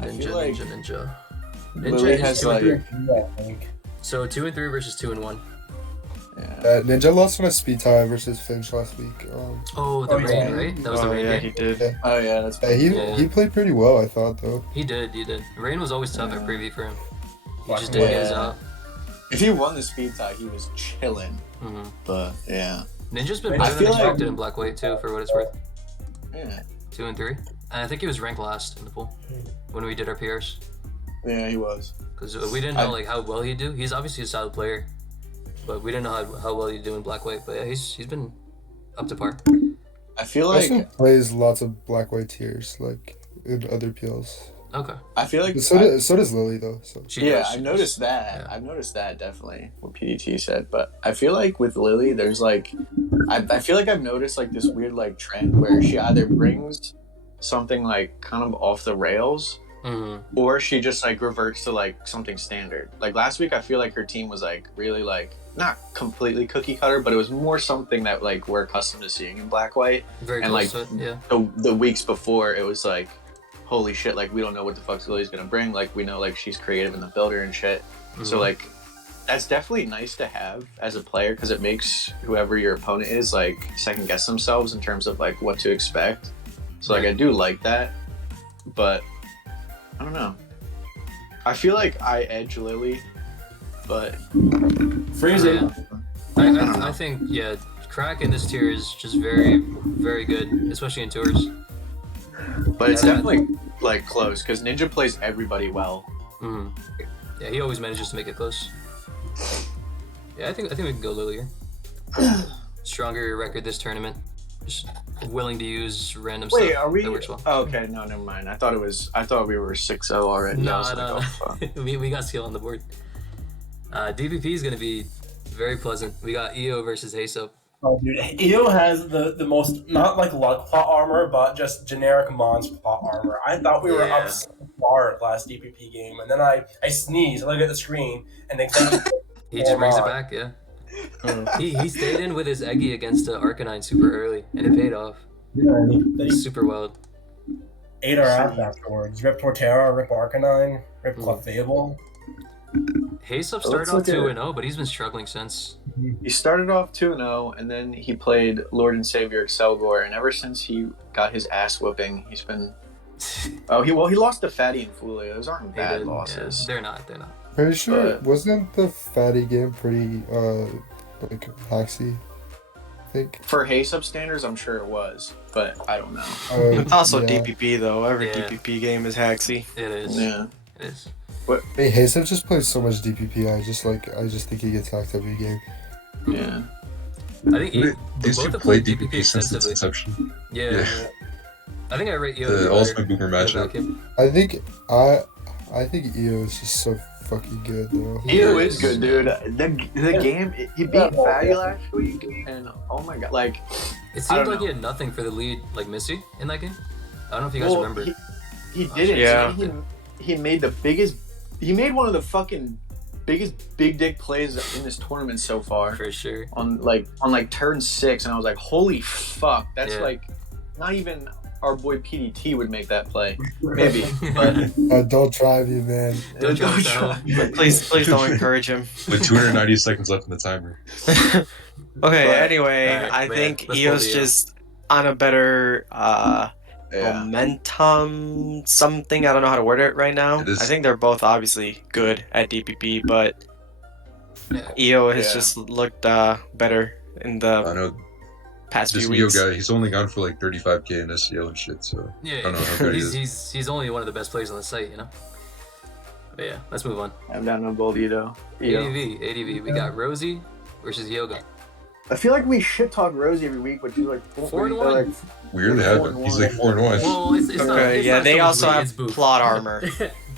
I feel like Ninja. Lily is has 2 and like 3. Yeah, I think. So 2 and 3 versus 2 and 1. yeah. Ninja lost on a speed tie versus Finch last week. Oh, the Oh, rain, yeah. right? That was the Oh rain yeah, game. he did. Oh yeah, that's He played pretty well, I thought though. He did. Rain was always tough at preview for him. He just Yeah. didn't get his out. If he won the speed tie, he was chilling. But yeah, Ninja's been I better than feel like- expected in black white too, for what it's worth. yeah, 2 and 3. And I think he was ranked last in the pool when we did our PRs. yeah, he was. Because we didn't know like how well he'd do. He's obviously a solid player, but we didn't know how well he'd do in black white. But yeah, he's been up to par. I feel He also like plays lots of black white tiers, like in other PLs. Okay. So does Lily though. So Yeah, I've noticed that. Yeah. I've noticed that definitely what PDT said. But I feel like with Lily, there's like, I feel like I've noticed like this weird like trend where she either brings something like kind of off the rails, or she just like reverts to like something standard. Like last week, I feel like her team was like really like not completely cookie cutter, but it was more something that like we're accustomed to seeing in black white. Very And, close like, to it, yeah. The weeks before, it was like, holy shit, like we don't know what the fuck Lily's gonna bring. Like we know like she's creative in the builder and shit. So like that's definitely nice to have as a player because it makes whoever your opponent is like second guess themselves in terms of like what to expect. So like I do like that, but I don't know. I feel like I edge Lily, but Freeze it. Yeah. I think Crack in this tier is just very, very good, especially in tours. but it's definitely like close because Ninja plays everybody well. Yeah, he always manages to make it close. Yeah, I think we can go Lily here. Stronger record this tournament. Just willing to use random Wait, stuff are we? that works well. Oh, okay, no, never mind. I thought we were 6-0 already. I No, was like, no, oh, fuck. we got skill on the board. DPP is gonna be very pleasant. We got EO versus Hasup. Oh, dude, EO has the most, not like luck plot armor, but just generic Mons plot armor. I thought we were Yeah. up so far last DPP game, and then I sneeze, I look at the screen, and exactly He just brings it back, yeah. He stayed in with his Eggy against Arcanine super early, and it paid off. Yeah, then he Super wild. ate our ass afterwards. Rip Torterra, rip Arcanine, rip Clefable. Hasup started off 2-0, but he's been struggling since. He started off 2-0, and then he played Lord and Savior Excelgor, and ever since he got his ass whooping, he's been. He lost to Fatty and Fulia. Those aren't He bad did, losses. Yeah, they're not. pretty sure But- wasn't the fatty game pretty like haxy? I think. For Hasup standards, I'm sure it was, but I don't know. It's also yeah. DPP though. Every Yeah. DPP game is haxy. It is. Yeah. It is. Hey, Hasev just plays so much DPP. I just think he gets hacked every game. Yeah. I think These both two have played played DPP since its extensively. inception. Yeah. I think I rate EO The better Ultimate Boomer in a matchup. vacuum. I think EO is just so fucking good though. EO is good, dude. The game, he beat Fatty last week, and oh my god, like. It I seemed don't like know. he had nothing for the lead, like Missy, in that game. I don't know if you guys Well, remember. He didn't. Yeah. He made the biggest. He made one of the fucking biggest big dick plays in this tournament so far. For sure. On turn 6, and I was like, holy fuck, that's Yeah. like not even our boy PDT would make that play. Maybe, but Don't drive you, man. Don't Don't try. Please don't encourage him. With 290 seconds left in the timer. Okay, But- anyway, Alright, I man, think let's EO's pull the, just on a better yeah. momentum something. I don't know how to word it right now. It is- I think they're both obviously good at DPP, but Yeah. EO has Yeah. just looked better in I the know past this few EO weeks. guy, he's only gone for like 35k in SEO and shit, so Yeah, I don't know how good he is. he's only one of the best players on the site, you know. But yeah, let's move on. I'm down on bold Edo. ADV. We got Rosie versus Yoga. I feel like we shit talk Rosie every week, but she's like 4-1. Like, We really haven't. He's like 4-1. Well, it's not. Okay, It's yeah, not they so much also me, have it's Boof. plot armor.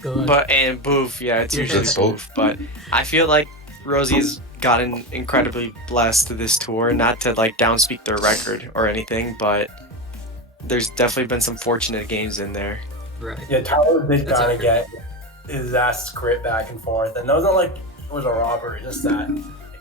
Go on. But and Boof, yeah, it's Yeah. usually That's all. Boof. But I feel like Rosie is gotten incredibly blessed this tour. Not to like downspeak their record or anything, but there's definitely been some fortunate games in there. Right. Yeah, Tyler did That's kind of accurate. get his ass crit back and forth, and it wasn't like it was a robbery, just that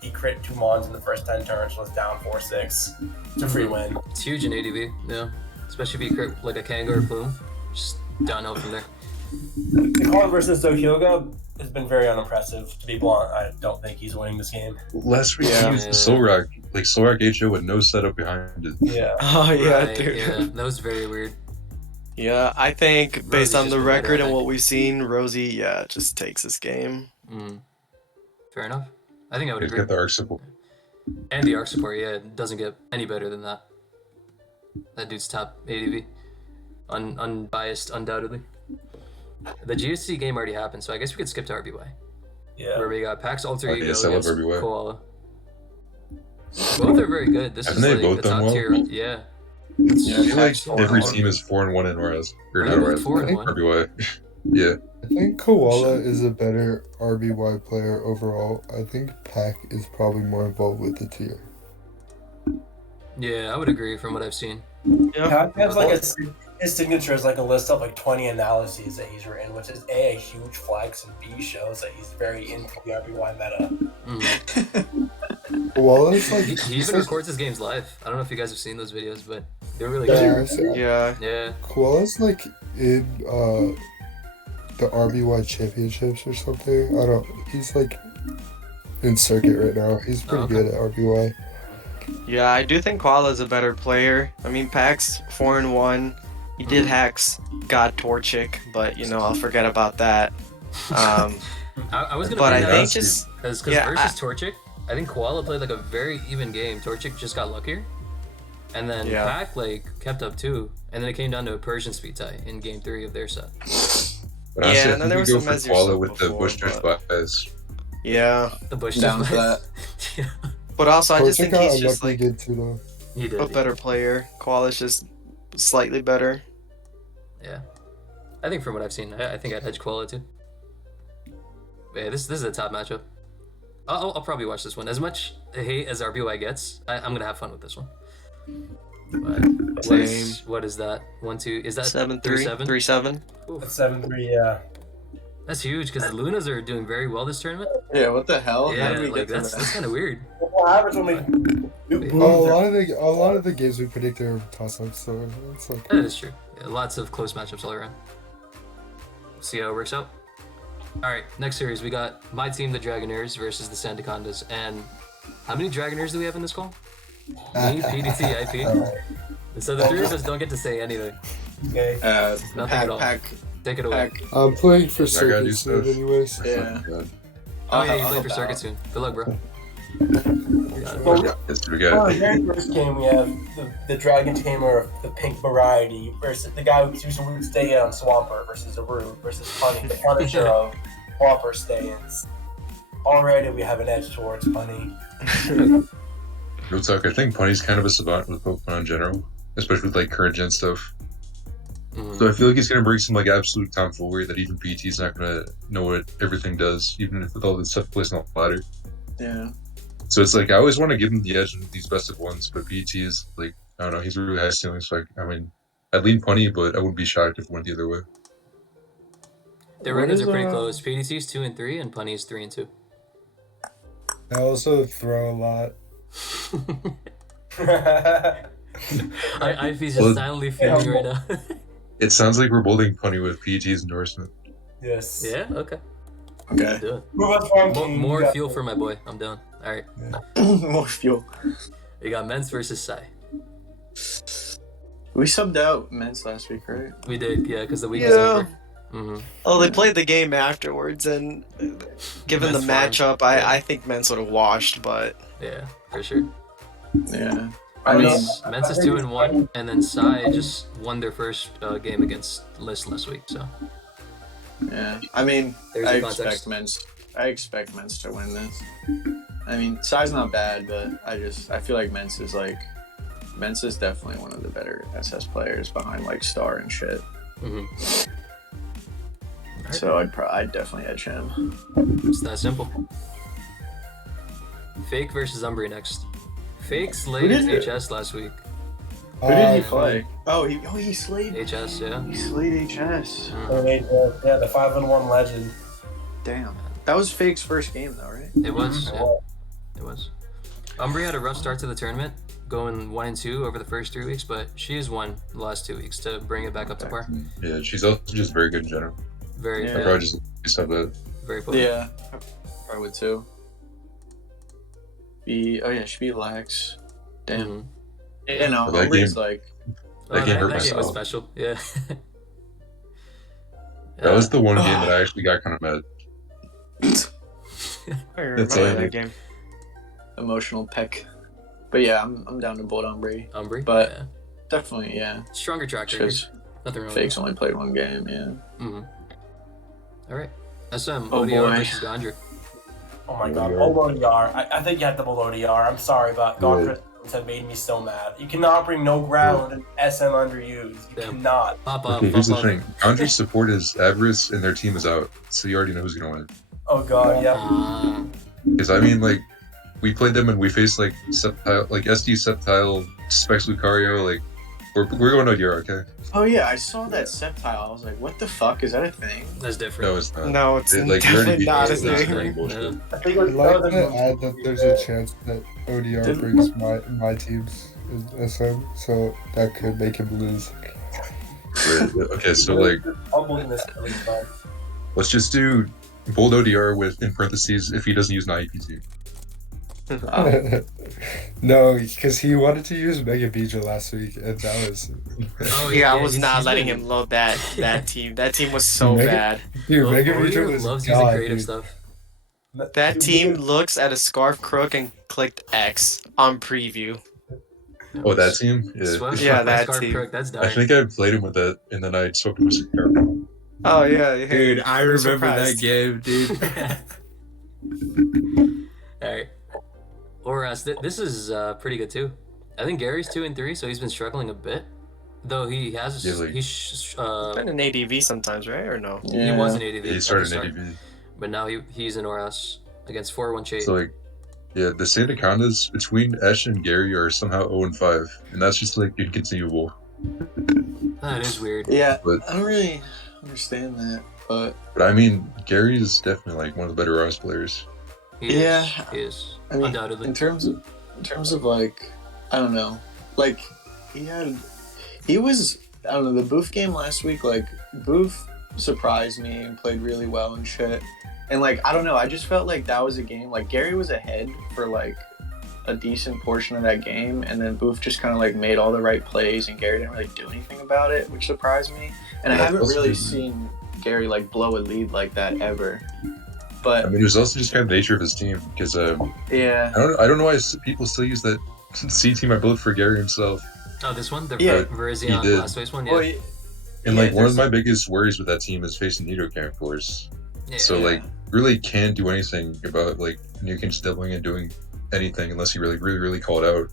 he crit 2 mons in the first 10 turns, was down 4-6. It's a free win. It's huge in ADV, yeah. Especially if you crit like a Kanga or Plume. Just downhill from there. The Colin versus Sohyoga has been very unimpressive, to be blunt. I don't think he's winning this game. Last week Yeah. he used the Solrock, like Solrock HO with no setup behind it. Yeah. Oh yeah, Right, dude. yeah. That was very weird. Yeah, I think based Rosie's on just the been better, record I and think. what we've seen, Rosie, yeah, just takes this game. Fair enough. I think I would He's agree. got the arc support. And the arc support, yeah, it doesn't get any better than that. That dude's top ADV. Unbiased, undoubtedly. The GSC game already happened, so I guess we could skip to RBY. Yeah. Where we got Pax Alter Ego yes, I love against RBY. Koala. Both are very good. This Haven't is they like both a done top well? tier. Yeah. Yeah, I feel like Pax every Alter. team is 4-1 in RS. Or Are not they both RS, 4-1? RBY. Yeah. I think Koala is a better RBY player overall. I think Pac is probably more involved with the tier. Yeah, I would agree from what I've seen. Pat has like his signature is like a list of like 20 analyses that he's written, which is A, a huge flex, and B, shows that he's very into the RBY meta. Koala's like He even records his games live. I don't know if you guys have seen those videos, but they're really Yeah, good. I've seen- Yeah. Yeah. Koala's like in the RBY championships or something. I don't. He's like in circuit right now. He's pretty okay. good at RBY. Yeah, I do think Koala's a better player. I mean, Pax 4-1. He did hacks God Torchic, but you know I'll forget about that. I was gonna But bring I that think up just because yeah, versus Torchic, I think Koala played like a very even game. Torchic just got luckier, and then Yeah. Pac like kept up too, and then it came down to a Persian speed tie in game 3 of their set. But Yeah, honestly, and then I there think was we go some for Mezir Koala stuff with the before, Bush Drift bias. yeah. The Bush Down just for that. yeah, But also I just Torchic think got he's just unlucky like good too though. he did. a better player. Koala's just slightly better. Yeah, I think from what I've seen, I think I'd edge Koala too. But yeah, this is a top matchup. I'll probably watch this one. As much hate as RBY gets, I'm gonna have fun with this one. But what is that? 1-2? Is that 7-3, 3-7? 3-7. Oof. 7-3, yeah. That's huge because the Lunas are doing very well this tournament. Yeah, what the hell? How Yeah, did we like get to that's that? kind of weird. What happens when we Oh, a lot of the games we predict are toss-ups, so it's like That is true. Yeah, lots of close matchups all around. See how it works out. All right, next series we got my team, the Dragonairs, versus the Sandacondas. And how many Dragonairs do we have in this call? Me, PDT, IP. And so the three of us don't get to say anything. Okay. Nothing at all. Pack. Take it away. I'm playing for I gotta do circuit soon stuff. anyways. Yeah. Oh yeah, you I'll play for help Circuit out. soon. Good luck, bro. Yes, we Oh, got the very first game we have the Dragon Tamer of the pink variety versus the guy who's using Root Stay on Swampert versus Aru versus Punny, the Punisher of Swampert Stay-ins. Already we have an edge towards Punny. real talk. I think Punny's kind of a savant with Pokemon in general, especially with like current gen stuff. So I feel like he's gonna bring some like absolute tomfoolery that even PT's not gonna know what everything does, even if with all this stuff placed on the ladder. Yeah. So it's like I always want to give him the edge in these best of ones, but PT is like I don't know, he's really high ceiling. So I mean, I'd lean Punny, but I wouldn't be shocked if it went the other way. Their records are pretty close. PDT's 2-3 and Punny's 3-2. I also throw a lot. IP's just silently fuming right now. It sounds like we're building Punny with PT's endorsement. Yes. Yeah, okay. Okay. Do it. Move us from More King. fuel for my boy. I'm down. All right. More fuel. We got Men's versus Sai. We subbed out Men's last week, right? We did, yeah, because the week is Yeah. over. Mm-hmm. Oh, they played the game afterwards, and given the Men's matchup, I think Men's would have washed, but Yeah, for sure. Yeah. I I mean, mean, Men's is 2-1, and then Sai just won their first game against List last week. So yeah. I mean, There's I your context. expect Men's to win this. I mean, Sai's not bad, but I feel like Men's is definitely one of the better SS players behind like Star and shit. mm-hmm. So I'd definitely edge him. It's that simple. Fake versus Umbri next. Fake slayed HS last week. Who did he play? He slayed HS, yeah. He slayed HS. Yeah, the 5-1 legend. Damn. That was Fake's first game though, right? It was. Yeah. It was. Umbri had a rough start to the tournament, going 1-2 over the first 3 weeks, but she has won the last 2 weeks to bring it back up to par. Yeah, she's also just very good in general. Very. I probably just have that. Very potent. Yeah, I would too. She beat Lax. Damn. You know, that Umbri's game, like. That game hurt that game was myself. special. Yeah. That was the one game that I actually got kind of mad. I remember that game. Emotional peck. But yeah, I'm down to bold Umbri. Umbri? But yeah. Definitely, yeah. Stronger track record. Nothing wrong with Fake's only played one game, yeah. All right. SM, Oh, ODR boy. versus Gondra. Oh my god, ODR. I think you had double ODR. I'm sorry, but God Christmas have made me so mad. You cannot bring no ground and SM underused. You cannot. Pop up. Okay, here's the thing. Gondra's support is Avarice and their team is out, so you already know who's going to win. Oh god, yeah. Because I mean, like, we played them and we faced like Septile, like SD Septile, Specs Lucario, like we're going ODR, okay? Oh yeah, I saw that Septile. I was like, what the fuck? Is that a thing? That's different. No, it's not. No, it's like, definitely not a it's not thing. bullshit. I think I'd like to add that there's a chance that ODR brings my teams in SM, so that could make him lose. Right. Okay, so like, let's just do bold ODR with in parentheses if he doesn't use an IEPT. No, because he wanted to use Mega Bija last week, and that was. I was not letting him load that team. That team was so bad. Dude, Mega Bija was loves using God, creative dude. stuff. That team looks at a Scarf Crook and clicked X on preview. Oh, that team? Yeah, that Scarf team. Crook, that's I dark. think I played him with that, and then I spoke to Mr. Carroll. Oh yeah, Dude, I remember that surprised. game, dude. Alright. Oras, this is pretty good too. I think Gary's 2-3, so he's been struggling a bit. Though he has He's been an ADV sometimes, right? Or no? he was an ADV. He started an ADV. But now he's in Oras against 4-1 Chait. So like, yeah, the Sandacondas between Esh and Gary are somehow 0-5, and that's just like inconceivable. That is weird. Yeah, But- I don't really understand that, but But I mean, Gary is definitely like one of the better Ross players. He Yeah. is. I mean, Undoubtedly. in terms of like, I don't know, like he was, I don't know, the Boof game last week, like Boof surprised me and played really well and shit. And like, I don't know, I just felt like that was a game, like Gary was ahead for like a decent portion of that game, and then Boof just kind of like made all the right plays and Gary didn't really do anything about it, which surprised me. And I haven't really seen Gary like blow a lead like that ever. But I mean, it was also just kind of the nature of his team because yeah, I don't know why people still use that C team I built for Gary himself. Oh, this one? The Yeah. Verizion He did. last face one? Yeah. well, And Yeah, like one of there's- my biggest worries with that team is facing Nidoking, of course. Yeah. So Yeah. like really can't do anything about like Nidoking stibbling and doing anything unless you really call it out.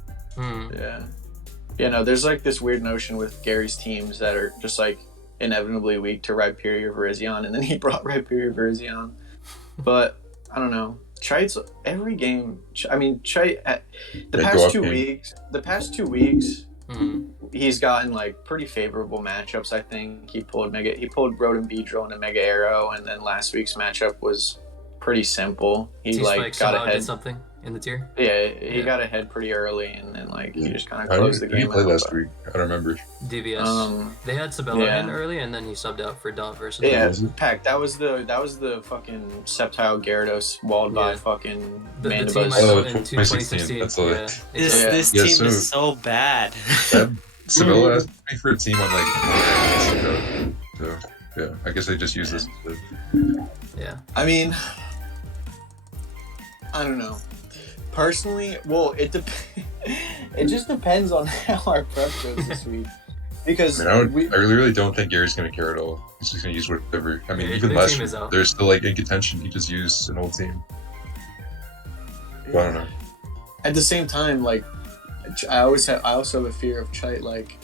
Yeah, no, there's like this weird notion with Gary's teams that are just like inevitably weak to Rhyperior Verizion, and then he brought Rhyperior Verizion. But I don't know. Chait's every game. I mean, Chait. The They go past up 2 game. weeks. The past 2 weeks, Mhm. he's gotten like pretty favorable matchups. I think he pulled Rodent Beedrill into Mega Arrow, and then last week's matchup was pretty simple. He T-Spike like got somehow ahead. did something in the tier. Yeah, he Yeah. got ahead pretty early, and then like he just kind I of don't closed the Who did he game play out. last week? I don't remember. DVS. They had Sabella yeah. in early, and then he subbed out for Dot versus. Yeah, Was it? Pack. That was the fucking Septile Gyarados walled by Yeah. fucking The team I Mandibuzz. saw Oh, in 2016, 2016. that's all. Yeah. This Yeah. this Yeah, team so- is so bad. Sabella asked me for a team on like so yeah, I guess I just use this. Yeah. I mean, I don't know. Personally, well, it just depends on how our prep goes this week. Because I mean, I really don't think Gary's gonna care at all. He's just gonna use whatever. I mean, Yeah, even their last team year, is out. they're still like in contention. He just used an old team. But I don't know. at the same time, like I also have a fear of Chait. Like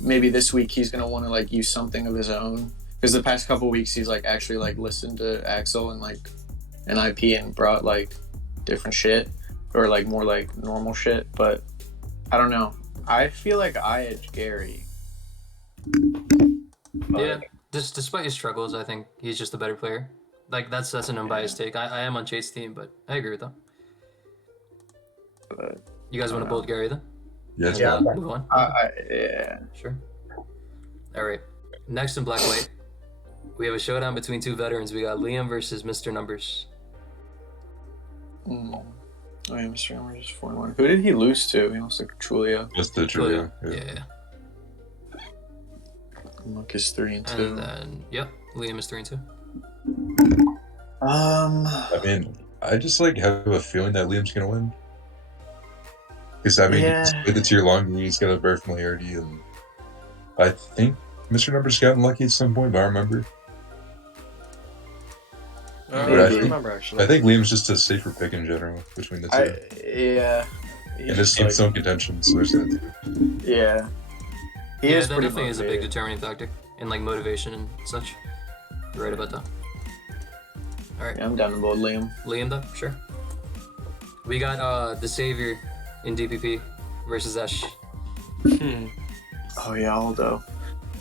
maybe this week he's gonna want to like use something of his own. Because the past couple weeks he's like actually like listened to Accel and like an IP and brought like different shit. or like more like normal shit. But I don't know. I feel like I edge Gary. But, Yeah, just despite his struggles, I think he's just a better player. Like that's an unbiased take. I am on Chase's team, but I agree with that. but You guys want to bolt Gary then? Yeah, And, Yeah. move on. yeah. Sure. All right. Next in black white, we have a showdown between two veterans. We got Liam versus Mr. Numbers. Oh yeah, Mr. Numbers is 4-1. Who did he lose to? He lost to Trulio. Just the Julia. Yeah. Muck is 3-2. And then yep, Liam is 3-2. I mean, I just like have a feeling that Liam's gonna win. Because I mean, he's played the tier longer, he's got a better familiarity, and I think Mr. Numbers got lucky at some point, but I remember. I But I don't think- remember actually. I think Liam's just a safer pick in general between the two. Yeah. And this team's still in contention, so there's that too. Yeah. He Yeah, is that pretty definitely is a big motivated. determining factor in like motivation and such. You're right about that. All right, Yeah, I'm down to bold Liam. Liam though, sure. We got the savior in DPP versus Esh. Oh yeah, Aldo.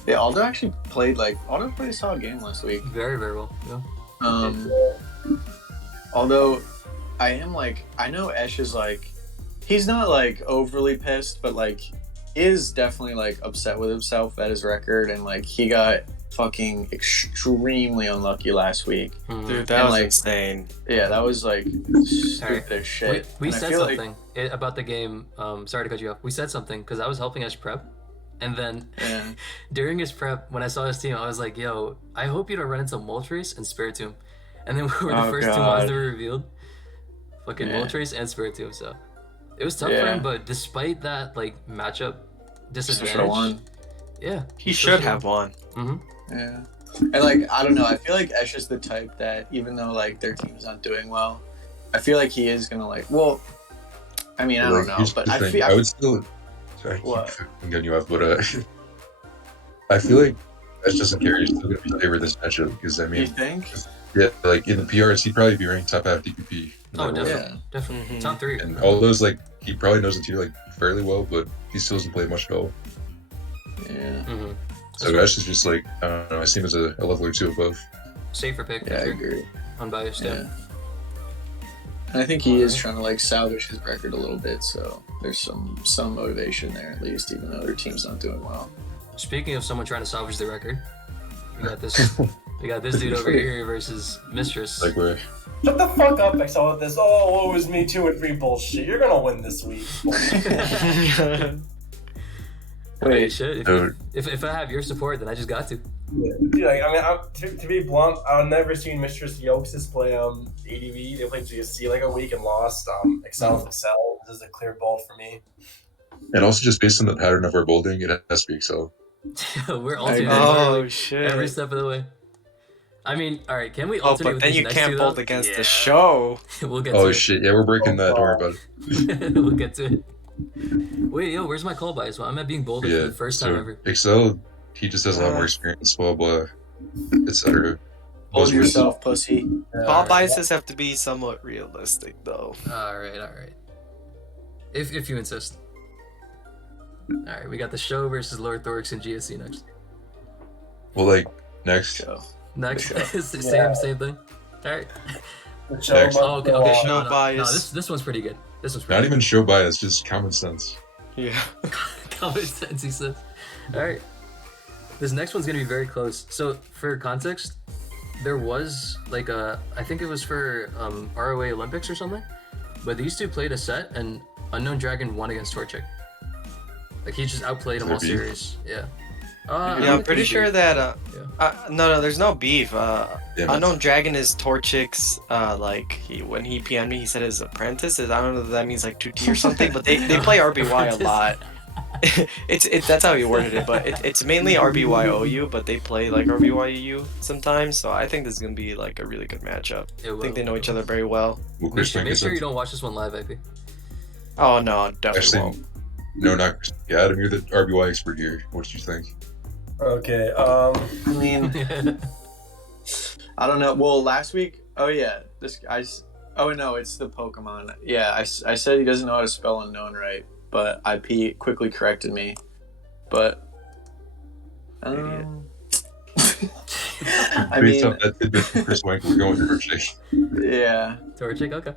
Yeah, Aldo actually played Aldo played a solid game last week. Very, very well. Yeah. Although I know Esh is he's not overly pissed, but is definitely upset with himself at his record, and he got fucking extremely unlucky last week. Dude, that And, was insane. Yeah, that was stupid Alright. as shit. We And I said feel something about the game. Sorry to cut you off. We said something because I was helping Esh prep, and then Yeah. during his prep, when I saw his team, I was like, "Yo, I hope you don't run into Moltres and Spiritomb." And then we were the Oh, first two God. ones that were revealed. Fucking Yeah. Moltres and Spiritomb. So it was tough for Yeah. him, but despite that matchup Still disadvantage, should've won. yeah, He should have won. Yeah. And I don't know, I feel like Esh is the type that even though their team's not doing well, I feel like he is gonna well, I mean, I don't know, Here's but the I thing, feel I would still. Sorry, I What? keep cutting you off, but I feel like Ash doesn't care. He's still gonna be favored this matchup because I you mean, think? yeah, in the PRs, he'd probably be ranked top half DPP. Oh, no matter what. definitely, definitely Mhm. top 3. And all those he probably knows the tier fairly well, but he still doesn't play much at all. Yeah. So Ash is just I don't know. I see him as a level or two above. Safer pick, for Yeah, I sure. agree. Unbiased, yeah. Yeah. And I think he is Alright. trying to salvage his record a little bit, so there's some motivation there at least, even though their team's not doing well. Speaking of someone trying to salvage the record, we got this. We got this dude over here versus Mistress. Where Shut the fuck up, Accel, with this. Oh, it was me 2-3 bullshit. You're gonna win this week. Wait, shit. Dude. If I have your support, then I just got to. Dude, to be blunt, I've never seen Mistress Yokes play ADV. They played GSC a week and lost. Accel. This is a clear ball for me. and also just based on the pattern of our bolding, it has to be Accel. We're I alternating Oh every shit. step of the way. I mean, all right. Can we Oh, alternate but with then these you next can't two, bolt though? against Yeah. the show. We'll get to Oh it. shit! Yeah, we're breaking that. Don't worry about it. We'll get to it. Wait, yo, where's my call bias? Well, I'm at being bolded for Yeah. the first So time ever. Excel, he just has a lot more experience. Blah blah, etc. Hold yourself, pussy. Call biases have to be somewhat realistic, though. All right. If you insist. All right, we got the show versus Lord Thorix and GSC next. Well, next. So, Next, The it's the Yeah. same thing. All right. The show Next. must Oh, okay. go Okay. on. No, No no, bias. No, this one's pretty good. This one's Not pretty even show bias, just common sense. Yeah. good. Common sense, he says. All right. This next one's gonna be very close. So, for context, there was I think it was for ROA Olympics or something, but these two played a set and Unknown Dragon won against Torchic. He just outplayed them all Is there beef? series. Yeah. Yeah, I'm pretty sure that no, there's no beef. Yeah, Unknown Dragon is Torchic's when he PM'd me, he said his apprentice is, I don't know if that means 2T or something, but they play RBY a lot. it's that's how he worded it, but it's mainly RBYOU, but they play RBYU sometimes, so I think this is gonna be a really good matchup. I think they know each other very well. Well, Make Chris sure, Frank make is sure a- you don't watch this one live, AP. Oh no, definitely Actually, won't. no, not Chris. Yeah, Adam, you're the RBY expert here. What did you think? Okay. I mean, I don't know. Well, last week, Oh no, it's the Pokemon. Yeah, I said he doesn't know how to spell unknown right, but IP quickly corrected me. But Idiot. I Based mean, off that tidbit from Chris Wanka, we're going Torchic. yeah, Torchic, okay.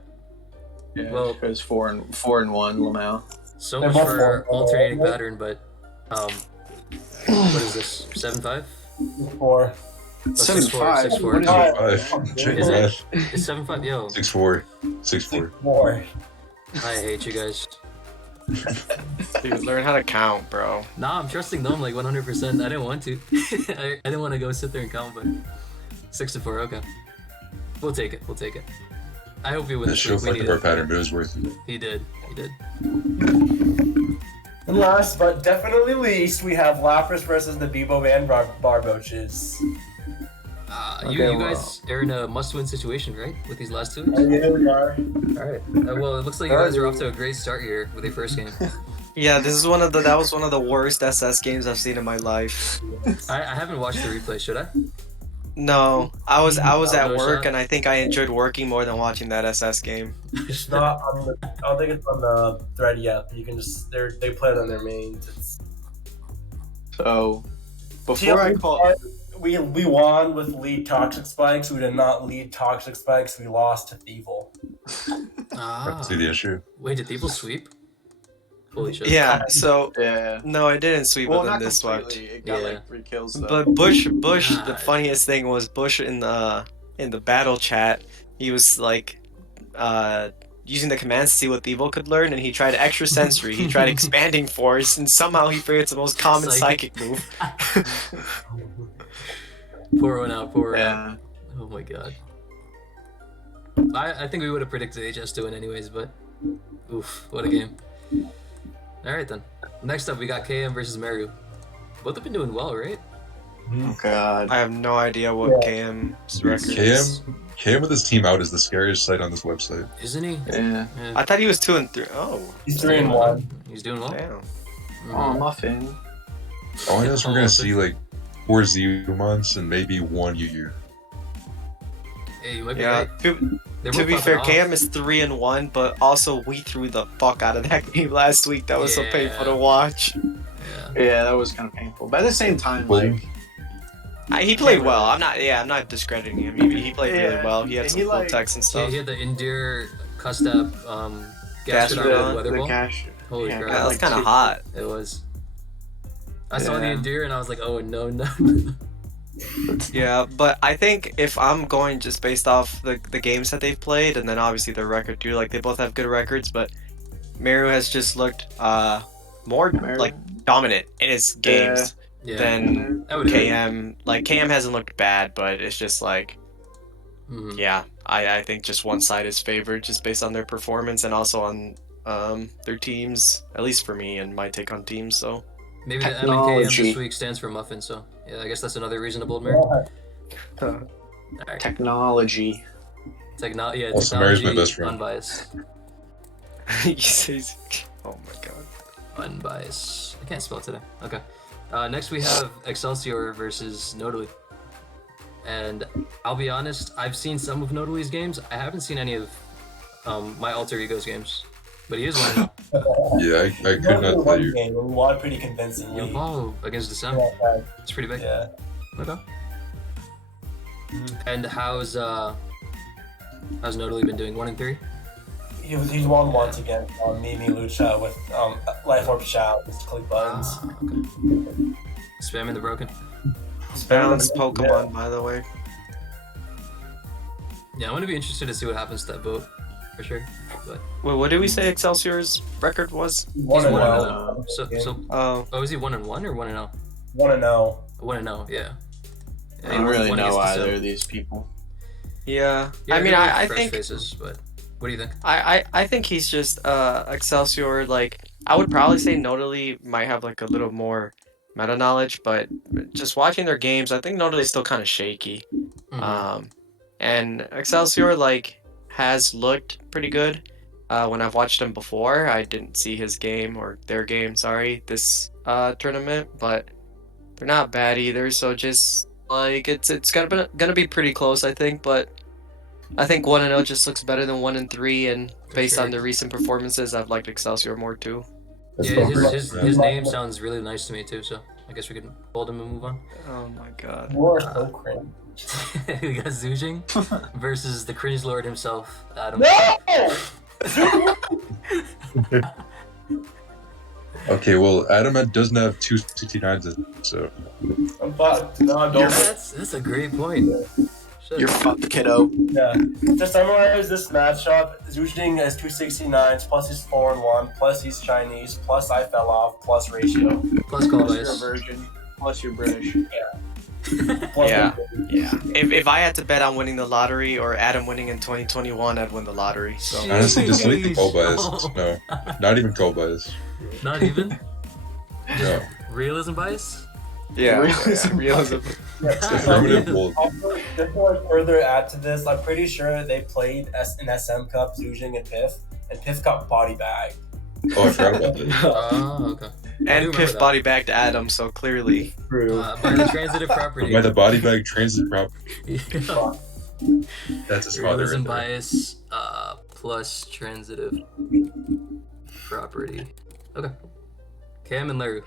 yeah. Well- Because 4-1 Lamau. So They're much both for four. alternating pattern, but what is this? 7-5? 4. 7-5. 6-4. What is it? 5. Check Is your it? math. It's 7-5. Yo, 6-4. 6-4. 4. I hate you guys. Dude, learn how to count, bro. Nah, I'm trusting them like 100%. I didn't want to. I didn't want to go sit there and count, but 6-4. Okay, we'll take it. I hope you win That this show week. We fucked need up our it. pattern, but it was worth it. He did. And last but definitely least, we have Lapras versus the Bebo and Barboaches. You guys are in a must-win situation, right? With these last two. Yeah, we are. All right. Well, it looks like you guys are off to a great start here with your first game. Yeah, this is that was one of the worst SS games I've seen in my life. I haven't watched the replay. Should I? No, I was at No work shot? and I think I enjoyed working more than watching that SS game. It's not on the. I don't think it's on the thread yet. But you can just they play it on their mains. It's, So before I call, we won with lead Toxic Spikes. We did not lead Toxic Spikes. We lost to Thievul. See the issue. Wait, did people sweep? Holy shit. Yeah, so yeah. no, I didn't sweep Well, it in not this swept. completely. It got Yeah. like 3 kills though. But Bush, the God. funniest thing was Bush in the battle chat. He was like, using the commands to see what Evil could learn, and he tried extra sensory. He tried expanding force, and somehow he figured it's the most common psychic move. Pour one out. yeah. Oh my god. I think we would have predicted HS to win anyways, but oof, what a game. Alright then. Next up we got KM versus Maru. Both have been doing well, right? Oh god. I have no idea what KM's record is. KM with his team out is the scariest sight on this website. Isn't he? Yeah. I thought he was 2-3. Oh, He's 3-1. He's doing well. damn. Oh, Muffin. All I know is we're gonna see like 4 Zumons and maybe 1 UU. Hey, you might be Yeah. right. They're To both be popping fair, off. KM is 3-1, but also we threw the fuck out of that game last week. That was so Yeah. painful to watch. Yeah. Yeah, that was kind of painful. But at the same time, Well, like, He played well. I'm not discrediting him. He played really Yeah, well. He had and some he, cool like- techs and Yeah, stuff. he had the Endear Custap Gas Gastrodon Rodon, Weather the Ball. cash. Holy yeah, crap. Yeah, that was like kind of two- hot. It was. I saw the Yeah. Endear and I was like, oh no. Yeah, but I think if I'm going just based off the games that they've played, and then obviously their record too, like they both have good records, but Meru has just looked more Meru? like dominant in his games Yeah. than I would agree. KM. Like KM hasn't looked bad, but it's just like, Mhm. yeah, I think just one side is favored just based on their performance and also on their teams, at least for me and my take on teams. So Maybe the M and KM Technology. this week stands for muffin, so yeah, I guess that's another reason to build Mary. Alright. Technology. Yeah, Also, Mary's technology, my best friend. unbiased. he says, "Oh my god." Unbiased. I can't spell today. Okay. Next we have Excelsior versus Nodally. And I'll be honest, I've seen some of Nodaly's games. I haven't seen any of my alter ego's games. But he is one. Yeah, I could not tell you. Game, we won pretty convincingly. Yo, against December. Yeah, It's pretty big. yeah. Okay. And how's Nodally been doing? 1-3? He's won once against Mimi Lucha with Life Orb Shout. Just click buttons. Okay. Spamming the broken. Balanced Pokemon, by the way. Yeah, I'm gonna be interested to see what happens to that boat, for sure. But Wait, what did we say Excelsior's record was? he's 1-0. 1-0. So Oh, oh, is he 1-1 or 1-0? 1-0. 1-0, yeah. I don't really One know against either December. of these people. yeah. Yeah, I mean, they're I fresh think faces, but what do you think? I think he's just Excelsior. Like I would probably say Nodally might have like a little more meta knowledge, but just watching their games, I think Nodaly's still kind of shaky. Mhm. And Excelsior like has looked pretty good. When I've watched him before, I didn't see his game or their game, sorry, this tournament, but they're not bad either. So just like it's gonna be pretty close, I think. But I think 1-0 just looks better than 1-3, and based sure. on the recent performances, I've liked Excelsior more too. Yeah, his name sounds really nice to me too. So I guess we can hold him and move on. Oh my god. You are so cringe. We got Zujing versus the cringe lord himself, Adaam. No! Okay, well, Adaam doesn't have 269s, so I'm fucked. No, I don't. That's a great point. Shit. You're fucked, kiddo. Yeah. To summarize this matchup, Zujing has 269s, plus he's 4-1, plus he's Chinese, plus I fell off, plus ratio. Plus call Plus you're a bias. virgin. Plus you're British. Plus Yeah. Yeah. If I had to bet on winning the lottery or Adaam winning in 2021, I'd win the lottery. So honestly, just leave the call bias. Jeez. No, not even call bias. Not even? No. Realism bias? yeah, Realism. realism. Affirmative bull. Also, just to further add to this, I'm pretty sure they played an SM Cup, Zujing and Piff got body bagged. Oh, I forgot about that. Oh, okay. I do And remember Piff that. body bagged Adaam, so clearly. True. By the transitive property. By the body bag transit prop. Yeah. That's his father. Realism Right there. bias plus transitive property. Okay. Cam and Larry.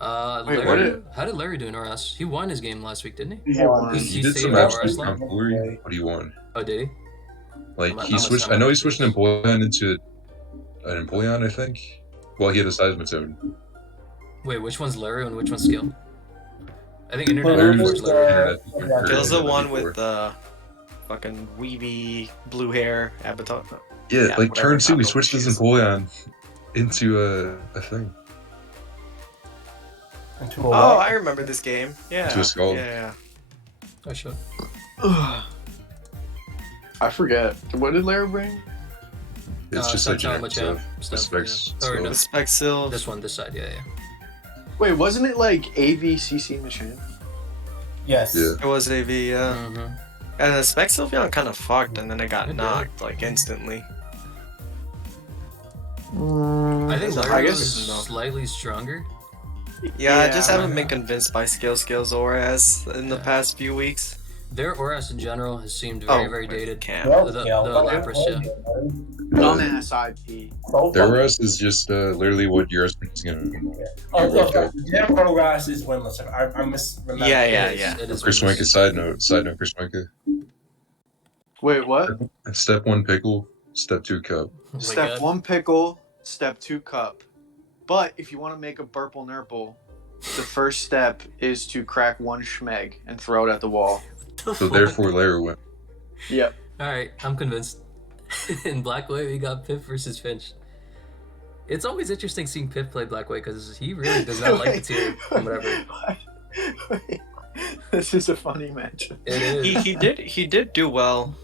Wait, Larry, how did Larry do in RS? He won his game last week, didn't he? Yeah, He He did saved some our matches RS with line? Tomfoolery, but he won. Oh, did he? Like I'm he a switched. I know he switched an Empoleon into an Empoleon, I think. Well, he had a Seismitoad. Wait, which one's Larry and which one's Skill? I think Internet Larry's Network's the- Larry. Internet- Kills the Internet one before. with the fucking weeby blue hair avatar. Yeah, like whatever turn 2, he happened switched his with Empoleon into a thing. Into a Oh, what? I remember this game. Yeah. To a skull. Yeah. Oh, sure. I forget. What did Larry bring? It's just like Sunshine generic Machamp stuff. stuff, Specs. yeah. Or so- no. The Spexil. This one, this side, yeah. Wait, wasn't it like AVCC machine? Yes. Yeah. It was AV, yeah. Mm-hmm. And the Spexilvion kind of fucked, and then it got It did. knocked like instantly. I think I Larry guess was no. slightly stronger. Yeah, I Yeah, just why haven't been not? convinced by Skills Oras in the Yeah. past few weeks. Their Oras in general has seemed very, very dated. Camp. Well, The yeah, L.A.P.R.A.S, yeah. Dumbass IP. Their rest is just literally what yours is gonna be. Their progress is winless. I misremember. Yeah, yeah, It is- yeah. It is Chris what it Wanka, is. side note, Chris Wanka. Wait, what? Step 1 pickle, step 2 cup. Oh my Step God. 1 pickle, step 2 cup. But if you want to make a burple nurple, the first step is to crack 1 schmeg and throw it at the wall. So therefore Larry went. Yep. Alright, I'm convinced. In Black White, we got Piff versus Finch. It's always interesting seeing Piff play Black White because he really does not like the tier and whatever. Wait. This is a funny match. It is. He did do well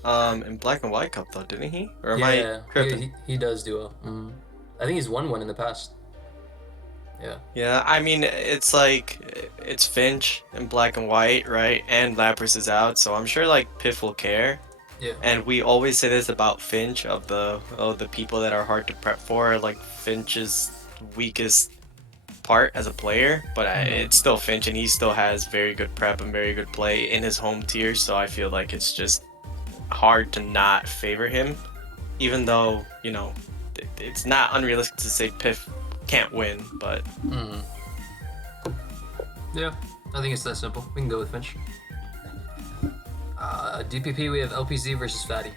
in Black and White Cup though, didn't he? Or am I tripping? he does do well. I think he's won one in the past. Yeah, I mean it's like it's Finch in Black and White, right? And Lapras is out, so I'm sure like Piff will care. Yeah. And we always say this about Finch of the people that are hard to prep for, like Finch's weakest part as a player, but it's still Finch and he still has very good prep and very good play in his home tier, so I feel like it's just hard to not favor him, even though, you know, it's not unrealistic to say Piff can't win, but Yeah, I think it's that simple. We can go with Finch. DPP, we have LPZ versus Fatty.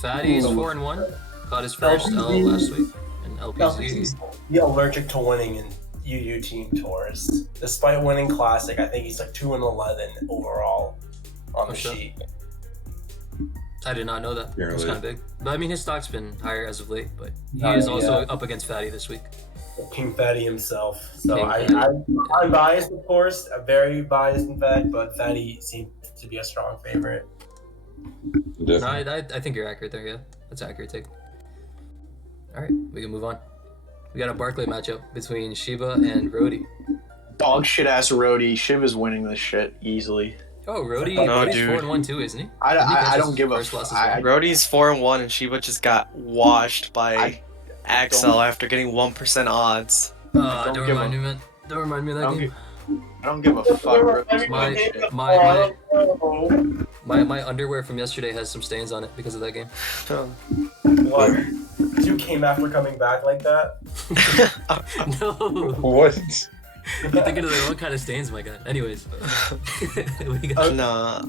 Fatty is 4-1. Caught his first L last week. And LPZ. He's allergic to winning in UU team tours. Despite winning Classic, I think he's like 2-11 overall on the shit. sheet. I did not know that. Yeah, That's really. kind of big. But I mean, his stock's been higher as of late, but he Yeah, is also yeah. up against Fatty this week. King Fatty himself. So King I'm biased, of course. I'm very biased, in fact, but Fatty seems to be a strong favorite. No, Definitely. I think you're accurate there, yeah. That's an accurate take. Alright, we can move on. We got a Barclay matchup between Shiba and Rhodey. Dog shit ass Rhodey. Shiv is winning this shit easily. Oh, Rhodey, No, Rhodey's dude. 4-1 too, isn't he? I think that's don't his give a first loss fuck. as well. Brody's 4-1 and Shiba just got washed by Accel after getting 1% odds. Don't give remind a- me, man. Don't remind me of that Don't game. I don't give a fuck. My underwear from yesterday has some stains on it because of that game. What? You came after coming back like that? No. What? You're thinking of the wrong kind of stains, my god. Anyways. Nah.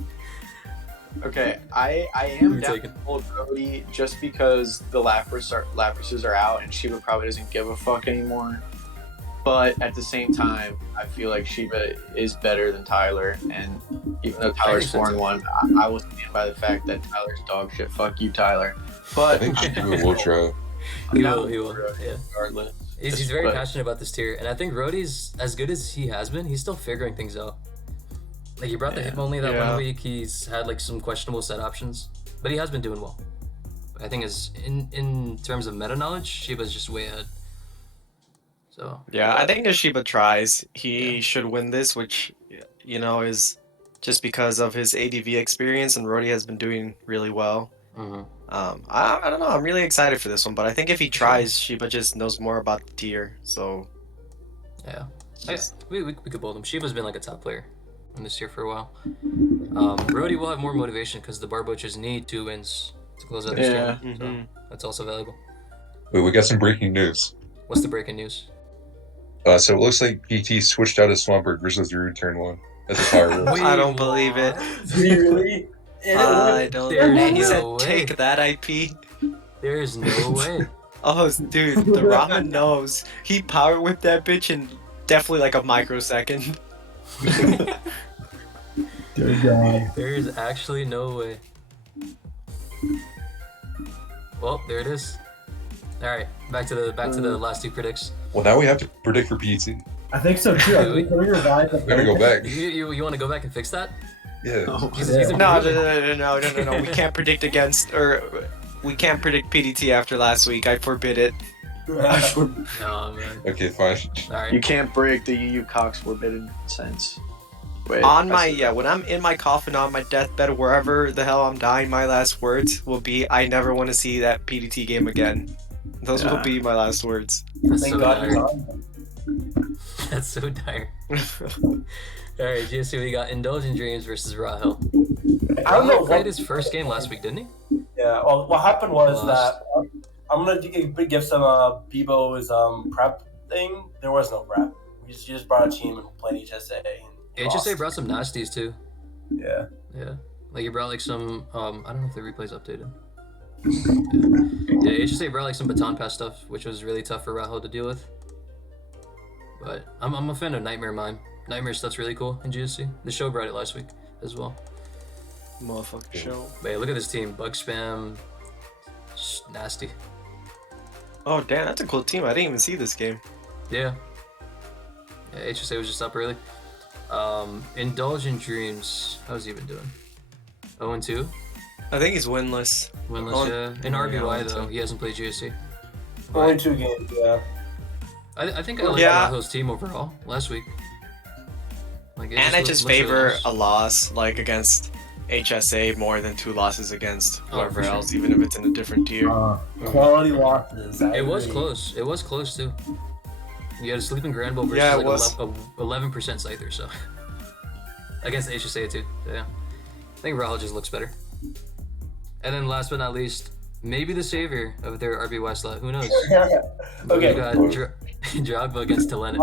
Okay, I am You're down taking- to hold Brody just because the Lapras are out and Shiba probably doesn't give a fuck anymore. But at the same time, I feel like Shiba is better than Tyler, and even though Tyler's 4-1, I will stand by the fact that Tyler's dog shit. Fuck you, Tyler. I But think Shiba will try. He will, yeah. regardless. He's very But- passionate about this tier, and I think Rhodey's, as good as he has been, he's still figuring things out. Like, he brought the hip only that Yeah. 1 week, he's had, like, some questionable set options, but he has been doing well. I think in terms of meta knowledge, Shiba's just way ahead. So Yeah, I think if Shiba tries, he should win this, which, is just because of his ADV experience, and Rhodey has been doing really well. mhm. I don't know, I'm really excited for this one, but I think if he tries, Shiba just knows more about the tier, so... Yeah. We could bold him. Shiba's been like a top player in this year for a while. Rhodey will have more motivation because the Barboaches need 2 wins to close out the Yeah. stream. So Mhm. that's also valuable. Wait, we got some breaking news. What's the breaking news? So it looks like PT switched out of Swampert versus Rude turn 1 as a power roll. I don't believe it. Really? I don't There's know. He no said, way. take that IP. There's no way. Oh, dude, the ramen knows. He power whipped that bitch in definitely like a microsecond. Dear God. There is actually no way. Well, there it is. All right, back to the last 2 predicts. Well, now we have to predict for PT. I think so too. I think we revised the We gotta go back. You want to go back and fix that? Yeah. He's Yeah. No. We can't predict against, or we can't predict PDT after last week. I forbid it. Oh man. Okay, fine. All right. You can't break the UU Cox forbidden sense. Wait, When I'm in my coffin on my deathbed, wherever the hell I'm dying, my last words will be, I never want to see that PDT game again. Those will Yeah. be my last words. That's Thank so God you're dire. on. That's so dire. All right, GSC, we got Indulgent Dreams versus Rahel. I don't know Rahel played what. his first game last week, didn't he? Yeah. Well, what happened was Lost. that I'm gonna give some Bebo's prep thing. There was no prep. We just brought a team and played HSA. And HSA lost. brought some nasties too. Yeah. Yeah, like he brought like some. I don't know if the replay's updated. Yeah, HSA brought like some baton pass stuff, which was really tough for Rahel to deal with. But I'm a fan of Nightmare Mime. Nightmare stuff's really cool in GSC. The show brought it last week as well. Motherfucking show. But yeah, look at this team. Bug spam. Just nasty. Oh, damn, that's a cool team. I didn't even see this game. Yeah. Yeah, HSA was just up early. Indulgent Dreams. How's he been doing? 0-2? I think he's winless. Winless, Oh, yeah. In yeah, RBY, 0-2. though, he hasn't played GSC. Only 2 games. Yeah. I think I like Yeah. Rahel's team overall last week. Like, And I just looks really favor nice. a loss, like, against HSA more than 2 losses against Oh, whoever for sure. else, even if it's in a different tier. Quality losses. I It was agree. close. It was close, too. You had a Sleeping Granville versus Yeah, it like was. a 11% Scyther, so. Against HSA, too. So, yeah. I think Rahel just looks better. And then last but not least, maybe the savior of their RBY slot. Who knows? Okay. We got Drogba against Telenet.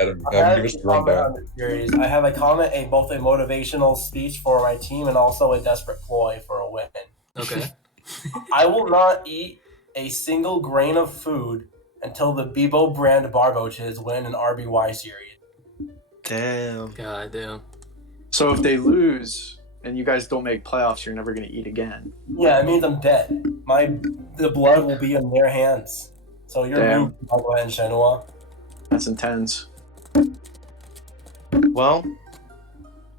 Adam, I have give us a the comment rundown. on the series. I have a comment, both a motivational speech for my team and also a desperate ploy for a win. Okay. I will not eat a single grain of food until the Bebo brand Barboaches win an RBY series. Damn. God damn. So if they lose and you guys don't make playoffs, you're never gonna eat again. Yeah, it means I'm dead. The blood will be in their hands. So you're Damn. doomed, Barboa and Shenhua. That's intense. Well,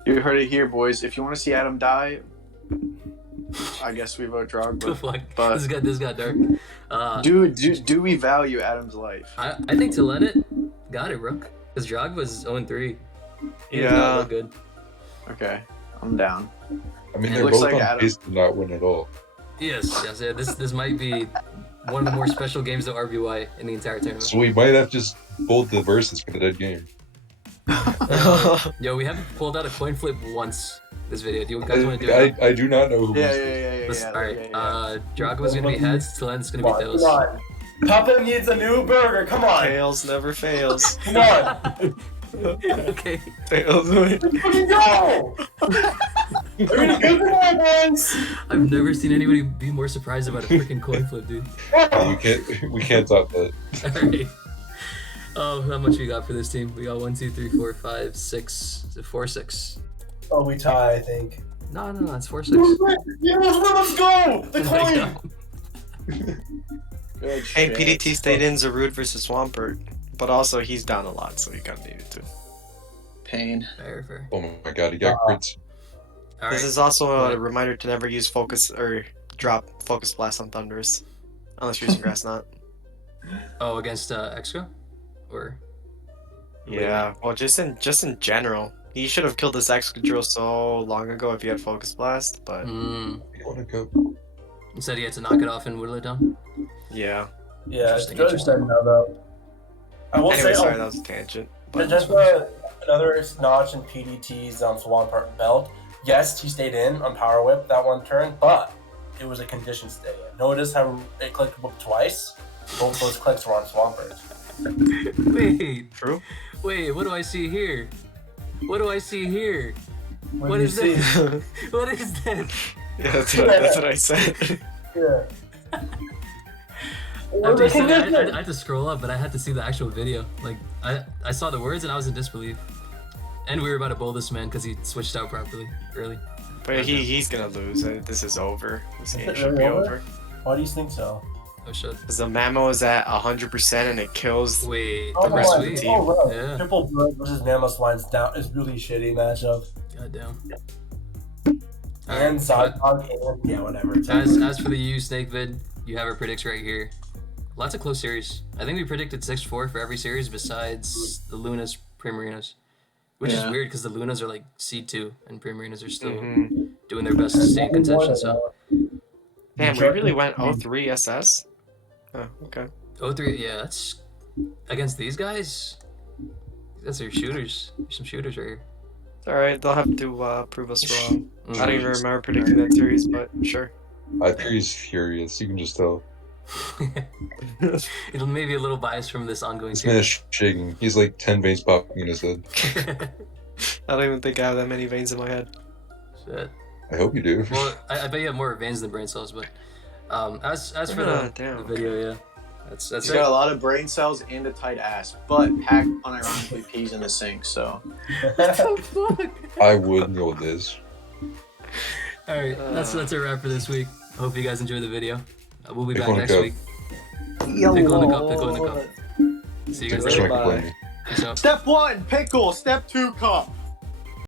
You heard it here, boys. If you want to see Adam die, I guess we vote Drogba. Fuck. But This got dark. do we value Adam's life? I think Telenet got it, Rook. Because Drogba's 0-3. He does Yeah. not look good. Okay, I'm down. I mean, It they're looks both like on Adam. pace to not win at all. Yes. Yeah, this might be one of the more special games of RBY in the entire tournament. So we might have just pulled the verses for the dead game. Yo, we haven't pulled out a coin flip once this video. Do you guys want to do it? I do not know who Yeah, wins yeah, this. yeah, yeah. Alright, Drago's gonna be heads, Tilen's gonna be tails. Come on. Papa needs a new burger. Come on. Tails never fails. Come on. Okay. Tails win. Go! We're gonna go for that, boys. I've never seen anybody be more surprised about a freaking coin flip, dude. We can't talk that. Alright. Oh, how much we got for this team? We got 1, 2, 3, 4, 5, 6. Is it 4, 6? Oh, we tie, I think. No, it's 4, 6. Yeah, let's go! The coin! Good Hey, shit. PDT stayed in Zarude versus Swampert, but also he's down a lot, so he kind of needed to. Pain. Fair. Oh my god, he got crits. Alright. This is also a reminder to never use focus or drop focus blast on Thunders, unless you're using Grass Knot. Oh, against Exco? Or Yeah, well, just in general, he should have killed this Excadrill so long ago if he had focus blast, but You wanna go? instead he had to knock it off and whittle it down. yeah. Yeah, it's Interesting. good now, though. I will Anyway, say, sorry, that was a tangent. But just another notch in PDT's Swampert belt. Yes, he stayed in on Power Whip that one turn, but it was a condition stay in. Notice how it clicked Whip twice? Both those clicks were on Swampert. Wait, true. wait, what do I see here? What do I see here? What do is you this? see? What is this? Yeah, that's what I said. Yeah. After you said that, I had to scroll up, but I had to see the actual video. Like, I saw the words and I was in disbelief. And we were about to bowl this man because he switched out properly early. But he's gonna lose. This is over. This game it should be really over? over. Why do you think so? Oh shit. Because the Mammo is at 100% and it kills. Wait, The rest of the sweet. team. Yeah. Triple Bird versus Mammoth lines down is really shitty matchup. Goddamn. And Zydog and yeah, whatever. As for the EU Snake vid, you have our predicts right here. Lots of close series. I think we predicted 6-4 for every series besides the Lunas, Primarinas. Which is weird because the Lunas are like seed 2 and Primarinas are still doing their best to stay in contention. So Damn, we really went 0-3 SS? Oh, okay. 0-3, yeah, that's against these guys. That's their shooters. There's some shooters right here. Alright, they'll have to prove us wrong. I don't even remember predicting that series, but sure. I think he's furious. You can just tell. It'll maybe a little biased from this ongoing This man series. is shaking. He's like 10 veins popping in his head. I don't even think I have that many veins in my head. Shit. I hope you do. Well, I bet you have more veins than brain cells, but as for the video, yeah, that's He's it. got a lot of brain cells and a tight ass, but Pack unironically pees in the sink, so. I would know what this. All right, that's a wrap for this week. Hope you guys enjoyed the video. We'll be Pick back one next cup. week. Pickle in the cup. Pickle in the cup. See you guys Thanks for later. complaining. Peace out. Step 1, pickle. Step 2, cup.